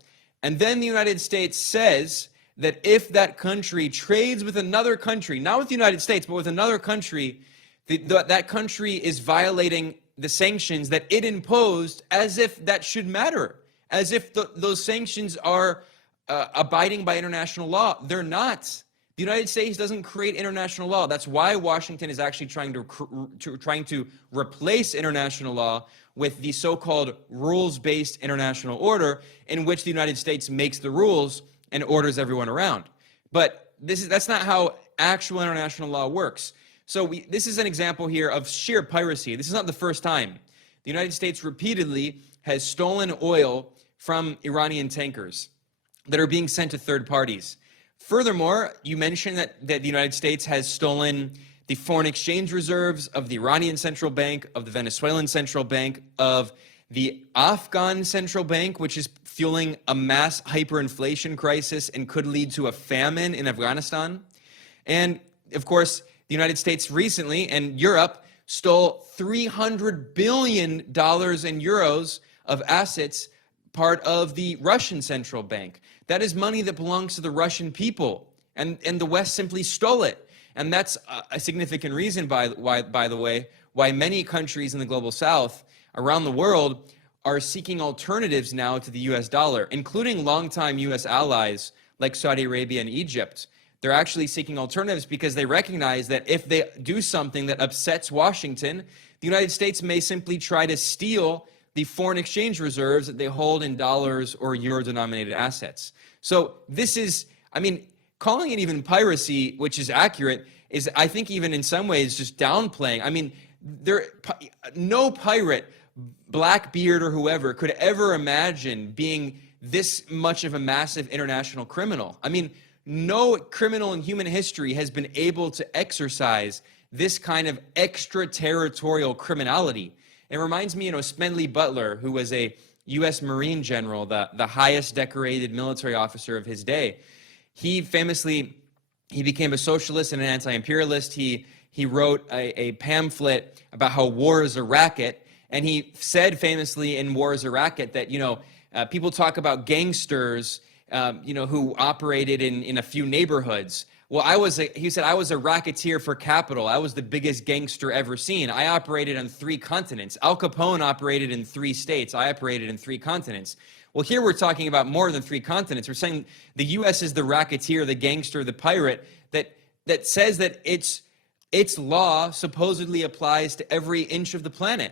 And then the United States says that if that country trades with another country, not with the United States, but with another country, that country is violating the sanctions that it imposed, as if that should matter, as if those sanctions are abiding by international law. They're not. The United States doesn't create international law. That's why Washington is actually trying to replace international law with the so-called rules-based international order, in which the United States makes the rules and orders everyone around. But that's not how actual international law works. So this is an example here of sheer piracy. This is not the first time. The United States repeatedly has stolen oil from Iranian tankers that are being sent to third parties. Furthermore, you mentioned that the United States has stolen the foreign exchange reserves of the Iranian central bank, of the Venezuelan central bank, of the Afghan central bank, which is fueling a mass hyperinflation crisis and could lead to a famine in Afghanistan. And of course, the United States recently and Europe stole $300 billion in euros of assets, part of the Russian central bank. That is money that belongs to the Russian people, and the West simply stole it. And that's a significant reason, by the way, why many countries in the global South around the world are seeking alternatives now to the US dollar, including longtime US allies like Saudi Arabia and Egypt. They're actually seeking alternatives because they recognize that if they do something that upsets Washington, the United States may simply try to steal the foreign exchange reserves that they hold in dollars or euro-denominated assets. So this is, calling it even piracy, which is accurate, is, I think, even in some ways just downplaying. No pirate, Blackbeard or whoever, could ever imagine being this much of a massive international criminal. No criminal in human history has been able to exercise this kind of extraterritorial criminality. It reminds me, Smedley Butler, who was a U.S. Marine general, the highest decorated military officer of his day. He became a socialist and an anti-imperialist. He wrote a pamphlet about how war is a racket. And he said famously in War is a Racket that, people talk about gangsters, who operated in a few neighborhoods. Well, he said, I was a racketeer for capital. I was the biggest gangster ever seen. I operated on 3 continents. Al Capone operated in 3 states. I operated in 3 continents. Well, here we're talking about more than 3 continents. We're saying the U.S. is the racketeer, the gangster, the pirate that says that its law supposedly applies to every inch of the planet.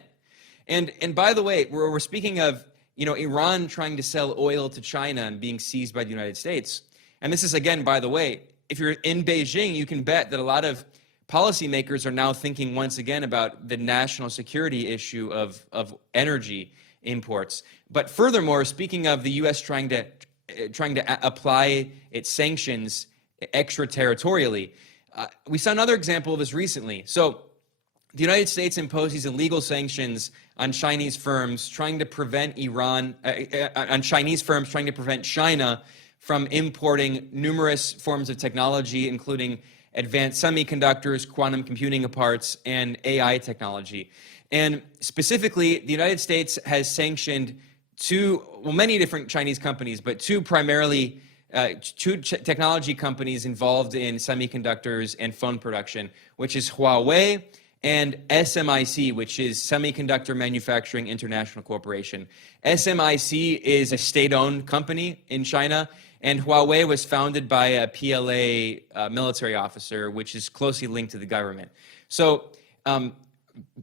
And by the way, we're speaking of Iran trying to sell oil to China and being seized by the United States. And this is, again, by the way, if you're in Beijing, you can bet that a lot of policymakers are now thinking once again about the national security issue of energy imports. But furthermore, speaking of the U.S. trying to apply its sanctions extraterritorially, we saw another example of this recently. So the United States imposed these illegal sanctions on Chinese firms trying to prevent China from importing numerous forms of technology, including advanced semiconductors, quantum computing parts, and AI technology. And specifically, the United States has sanctioned many different Chinese companies, but two technology companies involved in semiconductors and phone production, which is Huawei and SMIC, which is Semiconductor Manufacturing International Corporation. SMIC is a state-owned company in China, and Huawei was founded by a PLA military officer, which is closely linked to the government. So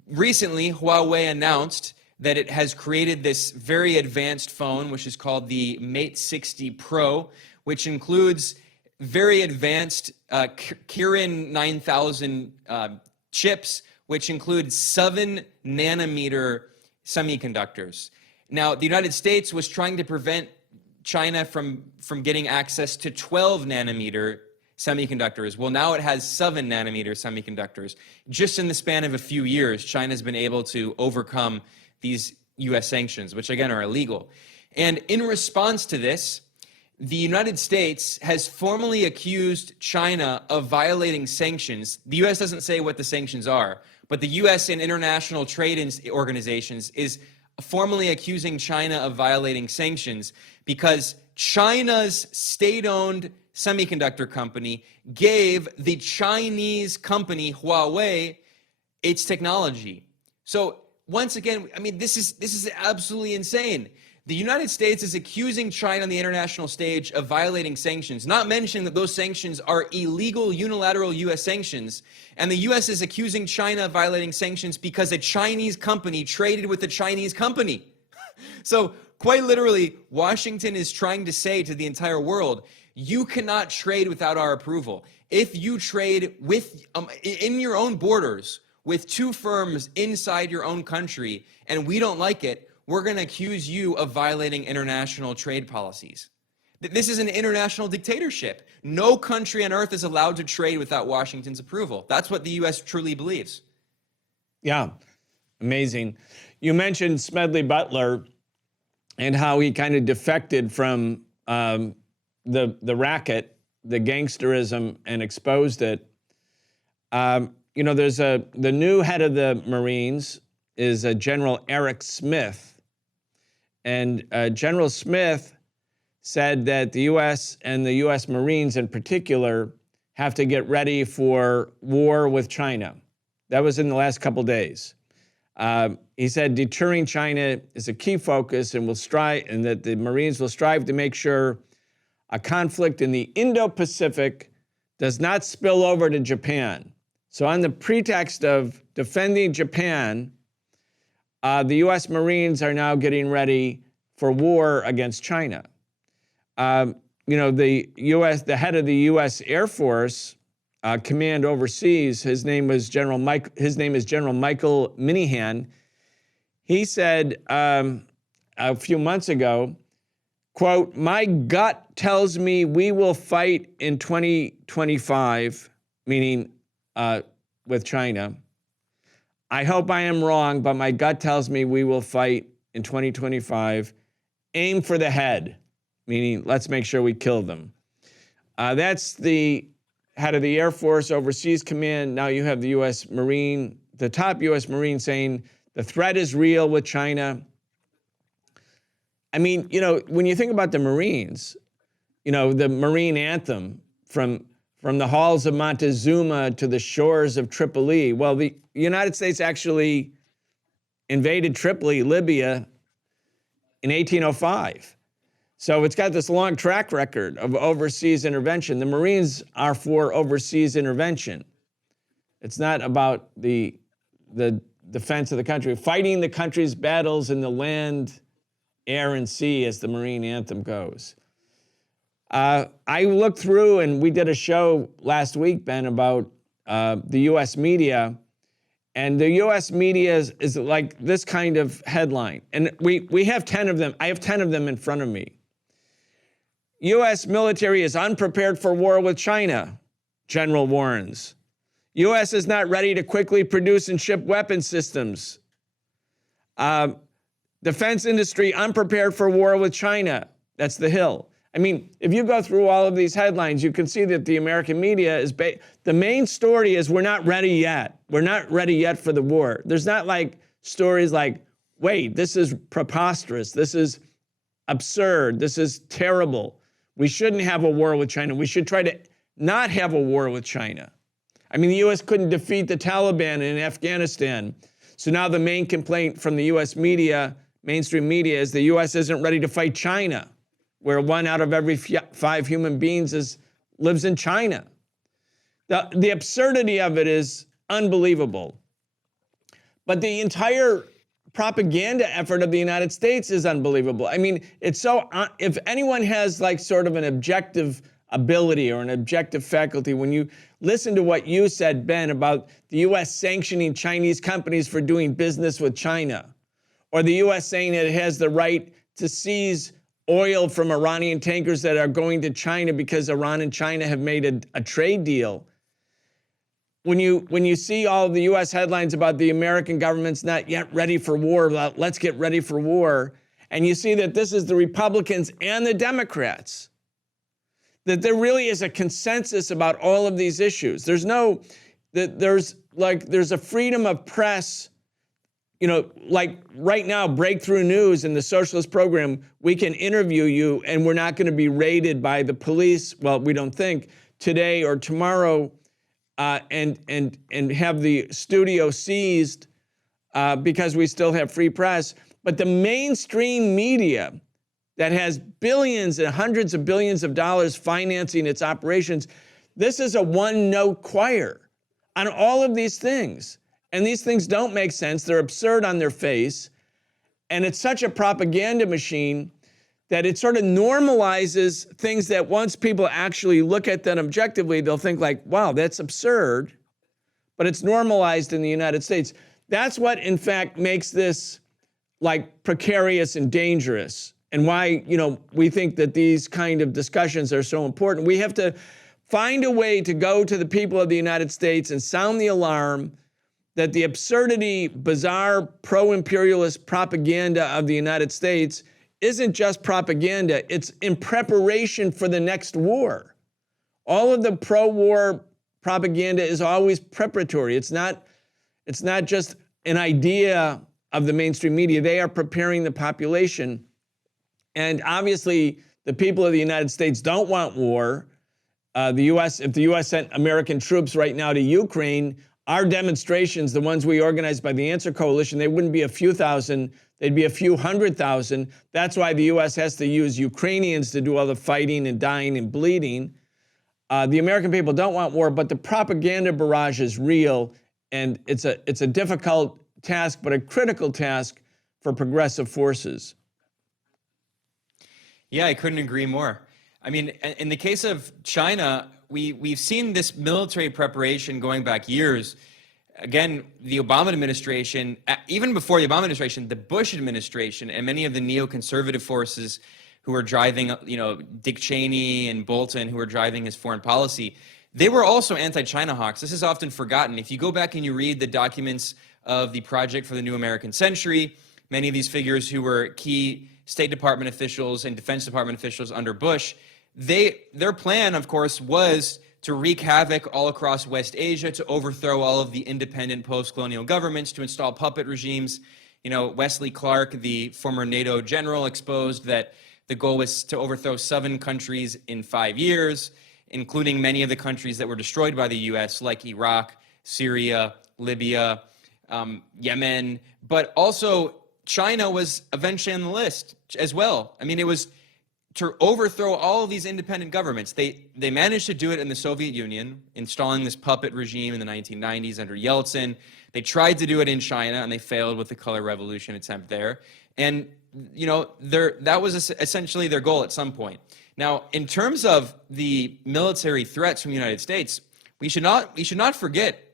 recently, Huawei announced that it has created this very advanced phone, which is called the Mate 60 Pro, which includes very advanced Kirin 9000 chips, which include 7 nanometer semiconductors. Now, the United States was trying to prevent China from getting access to 12 nanometer semiconductors. Well, now it has 7 nanometer semiconductors. Just in the span of a few years, China's been able to overcome these US sanctions, which again are illegal. And in response to this, the United States has formally accused China of violating sanctions. The US doesn't say what the sanctions are, but the US and international trade organizations is formally accusing China of violating sanctions because China's state-owned semiconductor company gave the Chinese company Huawei its technology. So once again, I mean, this is absolutely insane. The United States is accusing China on the international stage of violating sanctions, not mentioning that those sanctions are illegal unilateral U.S. sanctions. And the U.S. is accusing China of violating sanctions because a Chinese company traded with a Chinese company. So quite literally, Washington is trying to say to the entire world, you cannot trade without our approval. If you trade in your own borders with two firms inside your own country and we don't like it, we're going to accuse you of violating international trade policies. This is an international dictatorship. No country on earth is allowed to trade without Washington's approval. That's what the U.S. truly believes. Yeah, amazing. You mentioned Smedley Butler and how he kind of defected from the racket, the gangsterism, and exposed it. You know, there's the new head of the Marines is General Eric Smith. And General Smith said that the U.S. and the U.S. Marines in particular have to get ready for war with China. That was in the last couple days. He said deterring China is a key focus and that the Marines will strive to make sure a conflict in the Indo-Pacific does not spill over to Japan. So on the pretext of defending Japan, the U.S. Marines are now getting ready for war against China. You know, the head of the U.S. Air Force Command overseas, his name is General Michael Minihan. He said a few months ago, quote, "My gut tells me we will fight in 2025, meaning with China. I hope I am wrong, but my gut tells me we will fight in 2025. Aim for the head," meaning let's make sure we kill them. That's the head of the Air Force Overseas Command. Now you have the U.S. Marine, the top U.S. Marine saying the threat is real with China. I mean, you know, when you think about the Marines, you know, the Marine anthem from the halls of Montezuma to the shores of Tripoli. Well, the United States actually invaded Tripoli, Libya, in 1805. So it's got this long track record of overseas intervention. The Marines are for overseas intervention. It's not about the defense of the country. Fighting the country's battles in the land, air, and sea, as the Marine anthem goes. I looked through, and we did a show last week, Ben, about the U.S. media. And the U.S. media is like this kind of headline. And we have 10 of them. I have 10 of them in front of me. U.S. military is unprepared for war with China, General warns. U.S. is not ready to quickly produce and ship weapon systems. Defense industry unprepared for war with China. That's the Hill. I mean, if you go through all of these headlines, you can see that the American media is, the main story is we're not ready yet. We're not ready yet for the war. There's not like stories like, wait, this is preposterous. This is absurd. This is terrible. We shouldn't have a war with China. We should try to not have a war with China. I mean, the U.S. couldn't defeat the Taliban in Afghanistan. So now the main complaint from the U.S. media, mainstream media, is the U.S. isn't ready to fight China, where 1 out of every 5 human beings lives in China. The absurdity of it is unbelievable. But the entire propaganda effort of the United States is unbelievable. I mean, it's so, if anyone has like sort of an objective ability or an objective faculty, when you listen to what you said, Ben, about the U.S. sanctioning Chinese companies for doing business with China, or the U.S. saying that it has the right to seize oil from Iranian tankers that are going to China because Iran and China have made a trade deal. When you see all of the U.S. headlines about the American government's not yet ready for war, let's get ready for war, and you see that this is the Republicans and the Democrats, that there really is a consensus about all of these issues. There's a freedom of press. You know, like right now, Breakthrough News and the Socialist Program, we can interview you and we're not going to be raided by the police, well, we don't think, today or tomorrow, and have the studio seized because we still have free press. But the mainstream media that has billions and hundreds of billions of dollars financing its operations, this is a one-note choir on all of these things. And these things don't make sense. They're absurd on their face. And it's such a propaganda machine that it sort of normalizes things that once people actually look at them objectively, they'll think like, wow, that's absurd. But it's normalized in the United States. That's what, in fact, makes this like precarious and dangerous, and why, you know, we think that these kind of discussions are so important. We have to find a way to go to the people of the United States and sound the alarm that the absurdity, bizarre, pro-imperialist propaganda of the United States isn't just propaganda, it's in preparation for the next war. All of the pro-war propaganda is always preparatory. It's not just an idea of the mainstream media. They are preparing the population. And obviously, the people of the United States don't want war. If the U.S. sent American troops right now to Ukraine, our demonstrations, the ones we organized by the Answer Coalition, they wouldn't be a few thousand, they'd be a few 100,000. That's why the U.S. has to use Ukrainians to do all the fighting and dying and bleeding. The American people don't want war, but the propaganda barrage is real, and it's a difficult task, but a critical task for progressive forces. Yeah, I couldn't agree more. I mean, in the case of China, we've seen this military preparation going back years. Again, the Obama administration, even before the Obama administration, the Bush administration, and many of the neoconservative forces who were driving, you know, Dick Cheney and Bolton, who were driving his foreign policy, they were also anti-China hawks. This is often forgotten. If you go back and you read the documents of the Project for the New American Century, many of these figures who were key State Department officials and Defense Department officials under Bush, their plan, of course, was to wreak havoc all across West Asia, to overthrow all of the independent post-colonial governments, to install puppet regimes. You know, Wesley Clark, the former NATO general, exposed that the goal was to overthrow 7 countries in 5 years, including many of the countries that were destroyed by the U.S., like Iraq, Syria, Libya, Yemen, but also China was eventually on the list as well. I mean, it was to overthrow all of these independent governments. They managed to do it in the Soviet Union, installing this puppet regime in the 1990s under Yeltsin. They tried to do it in China, and they failed with the color revolution attempt there. And, you know, that was essentially their goal at some point. Now, in terms of the military threats from the United States, we should not forget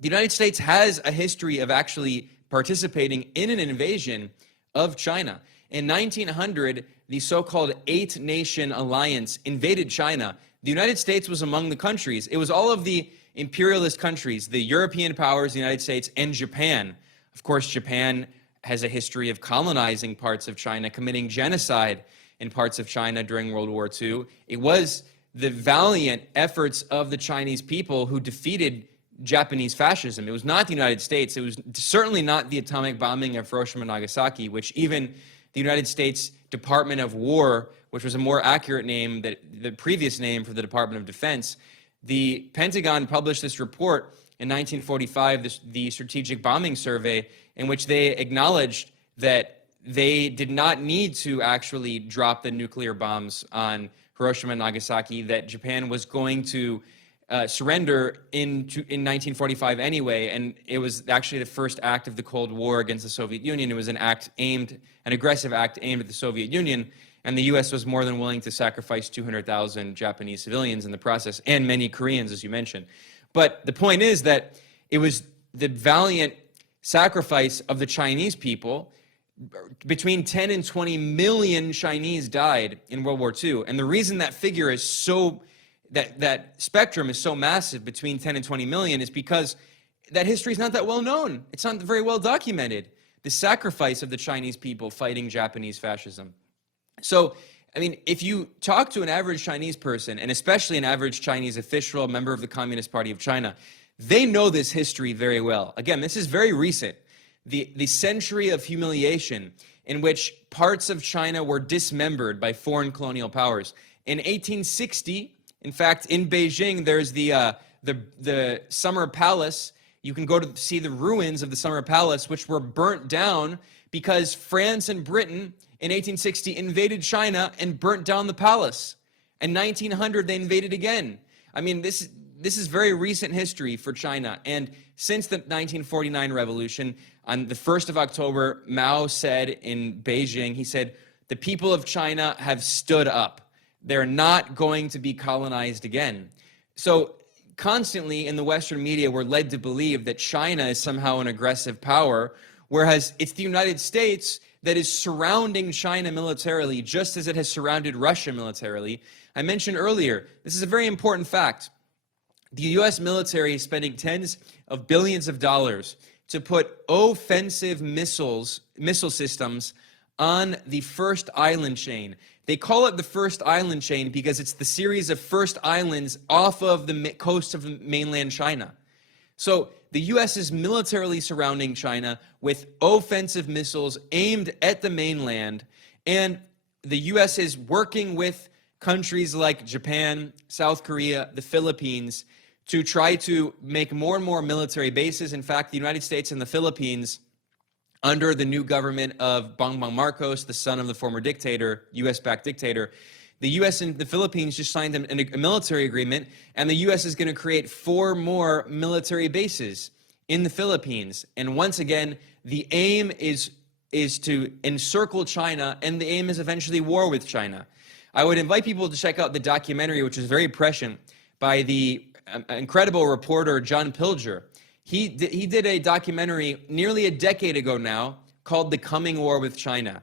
the United States has a history of actually participating in an invasion of China. In 1900, the so-called Eight-Nation Alliance invaded China. The United States was among the countries. It was all of the imperialist countries, the European powers, the United States, and Japan. Of course, Japan has a history of colonizing parts of China, committing genocide in parts of China during World War II. It was the valiant efforts of the Chinese people who defeated Japanese fascism. It was not the United States. It was certainly not the atomic bombing of Hiroshima and Nagasaki, which even the United States Department of War, which was a more accurate name than the previous name for the Department of Defense, the Pentagon published this report in 1945, the Strategic Bombing Survey, in which they acknowledged that they did not need to actually drop the nuclear bombs on Hiroshima and Nagasaki, that Japan was going to surrender in 1945 anyway, and it was actually the first act of the Cold War against the Soviet Union. It was an aggressive act aimed at the Soviet Union, and the U.S. was more than willing to sacrifice 200,000 Japanese civilians in the process, and many Koreans, as you mentioned. But the point is that it was the valiant sacrifice of the Chinese people. Between 10 and 20 million Chinese died in World War II, and the reason that figure is so that spectrum is so massive between 10 and 20 million is because that history is not that well known. It's not very well documented, the sacrifice of the Chinese people fighting Japanese fascism. So, I mean, if you talk to an average Chinese person, and especially an average Chinese official, a member of the Communist Party of China, they know this history very well. Again, this is very recent. The century of humiliation in which parts of China were dismembered by foreign colonial powers. In 1860, in fact, in Beijing, there's the Summer Palace. You can go to see the ruins of the Summer Palace, which were burnt down because France and Britain in 1860 invaded China and burnt down the palace. In 1900, they invaded again. I mean, this is very recent history for China. And since the 1949 revolution, on the 1st of October, Mao said in Beijing, he said, the people of China have stood up. They're not going to be colonized again. So constantly in the Western media, we're led to believe that China is somehow an aggressive power, whereas it's the United States that is surrounding China militarily, just as it has surrounded Russia militarily. I mentioned earlier, this is a very important fact. The U.S. military is spending tens of billions of dollars to put offensive missile systems on the first island chain. They call it the first island chain because it's the series of first islands off of the coast of mainland China. So the U.S. is militarily surrounding China with offensive missiles aimed at the mainland, and the U.S. is working with countries like Japan, South Korea, the Philippines, to try to make more and more military bases. In fact, the United States and the Philippines, under the new government of Bongbong Marcos, the son of the former dictator, U.S.-backed dictator, the U.S. and the Philippines just signed a military agreement, and the U.S. is going to create 4 more military bases in the Philippines. And once again, the aim is to encircle China, and the aim is eventually war with China. I would invite people to check out the documentary, which is very prescient, by the incredible reporter John Pilger. He did a documentary nearly a decade ago now called The Coming War with China.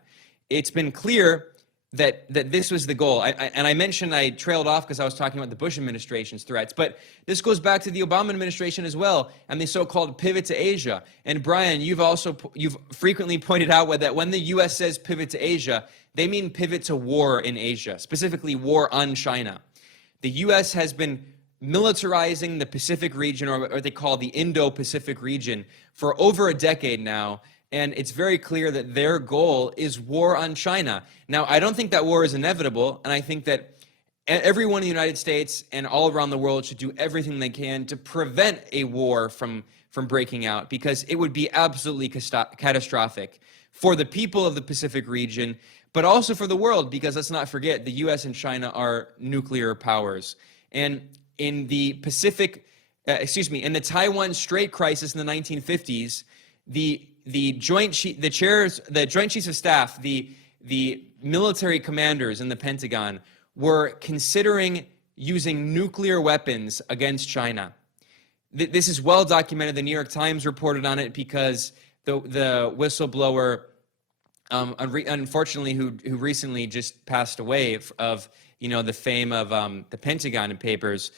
It's been clear that this was the goal. I mentioned I trailed off because I was talking about the Bush administration's threats, but this goes back to the Obama administration as well and the so-called pivot to Asia. And Brian, you've frequently pointed out that when the U.S. says pivot to Asia, they mean pivot to war in Asia, specifically war on China. The U.S. has been militarizing the Pacific region, or what they call the Indo-Pacific region, for over a decade now, and it's very clear that their goal is war on China. Now, I don't think that war is inevitable, and I think that everyone in the United States and all around the world should do everything they can to prevent a war from breaking out, because it would be absolutely catastrophic for the people of the Pacific region, but also for the world, because let's not forget, the U.S. and China are nuclear powers. And in the in the Taiwan Strait crisis in the 1950s, the Joint Chiefs of Staff, the military commanders in the Pentagon were considering using nuclear weapons against China. This is well documented. The New York Times reported on it because the whistleblower, unfortunately, who recently just passed away of the fame of the Pentagon Papers,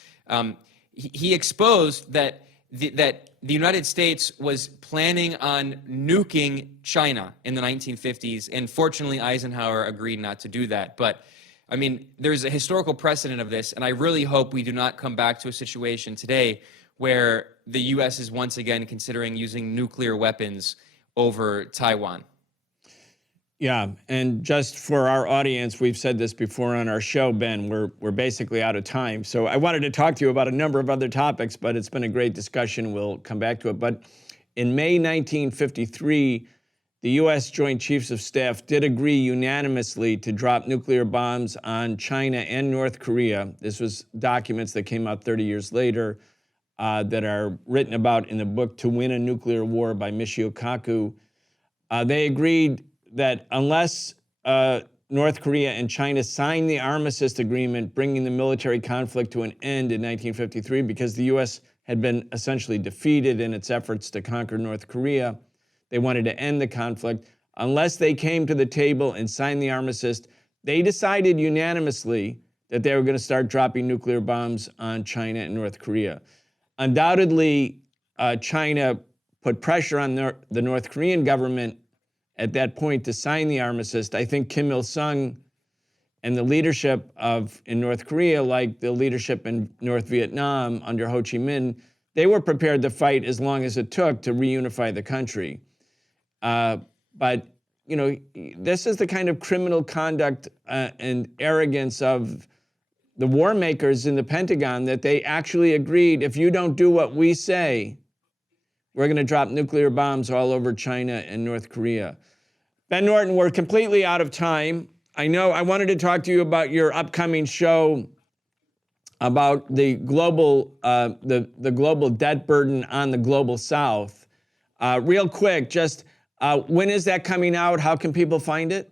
he exposed that the United States was planning on nuking China in the 1950s, and fortunately Eisenhower agreed not to do that. But I mean, there's a historical precedent of this, and I really hope we do not come back to a situation today where the U.S. is once again considering using nuclear weapons over Taiwan. Yeah, and just for our audience, we've said this before on our show, Ben, we're basically out of time. So I wanted to talk to you about a number of other topics, but it's been a great discussion. We'll come back to it. But in May 1953, the U.S. Joint Chiefs of Staff did agree unanimously to drop nuclear bombs on China and North Korea. This was documents that came out 30 years later that are written about in the book To Win a Nuclear War by Michio Kaku. They agreed that unless North Korea and China signed the armistice agreement, bringing the military conflict to an end in 1953, because the U.S. had been essentially defeated in its efforts to conquer North Korea, they wanted to end the conflict. Unless they came to the table and signed the armistice, they decided unanimously that they were going to start dropping nuclear bombs on China and North Korea. Undoubtedly, China put pressure on the North Korean government at that point to sign the armistice. I think Kim Il-sung and the leadership in North Korea, like the leadership in North Vietnam under Ho Chi Minh, they were prepared to fight as long as it took to reunify the country. But this is the kind of criminal conduct and arrogance of the war makers in the Pentagon, that they actually agreed, if you don't do what we say, we're going to drop nuclear bombs all over China and North Korea. Ben Norton, we're completely out of time. I know I wanted to talk to you about your upcoming show about the global the global debt burden on the global South. Real quick, just when is that coming out? How can people find it?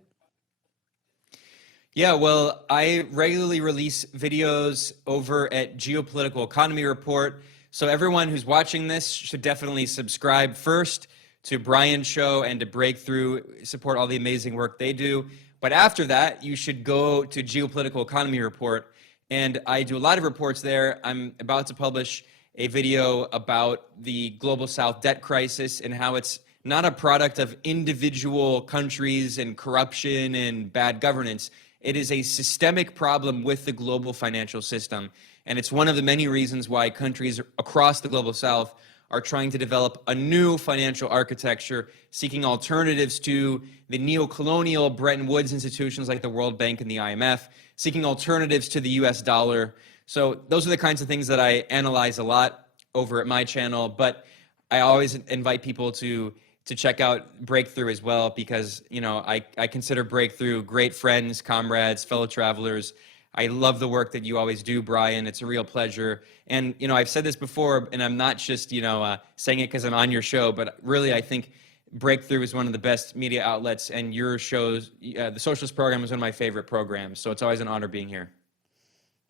Yeah, well, I regularly release videos over at Geopolitical Economy Report. So everyone who's watching this should definitely subscribe first to Brian's show and to Breakthrough, support all the amazing work they do. But after that, you should go to Geopolitical Economy Report. And I do a lot of reports there. I'm about to publish a video about the Global South debt crisis and how it's not a product of individual countries and corruption and bad governance. It is a systemic problem with the global financial system. And it's one of the many reasons why countries across the Global South are trying to develop a new financial architecture, seeking alternatives to the neo-colonial Bretton Woods institutions like the World Bank and the IMF, seeking alternatives to the US dollar. So those are the kinds of things that I analyze a lot over at my channel, but I always invite people to check out Breakthrough as well, because I consider Breakthrough great friends, comrades, fellow travelers. I love the work that you always do, Brian. It's a real pleasure. And, I've said this before, and I'm not just, saying it because I'm on your show, but really I think Breakthrough is one of the best media outlets, and your shows, the Socialist Program is one of my favorite programs. So it's always an honor being here.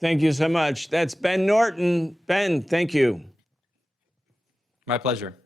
Thank you so much. That's Ben Norton. Ben, thank you. My pleasure.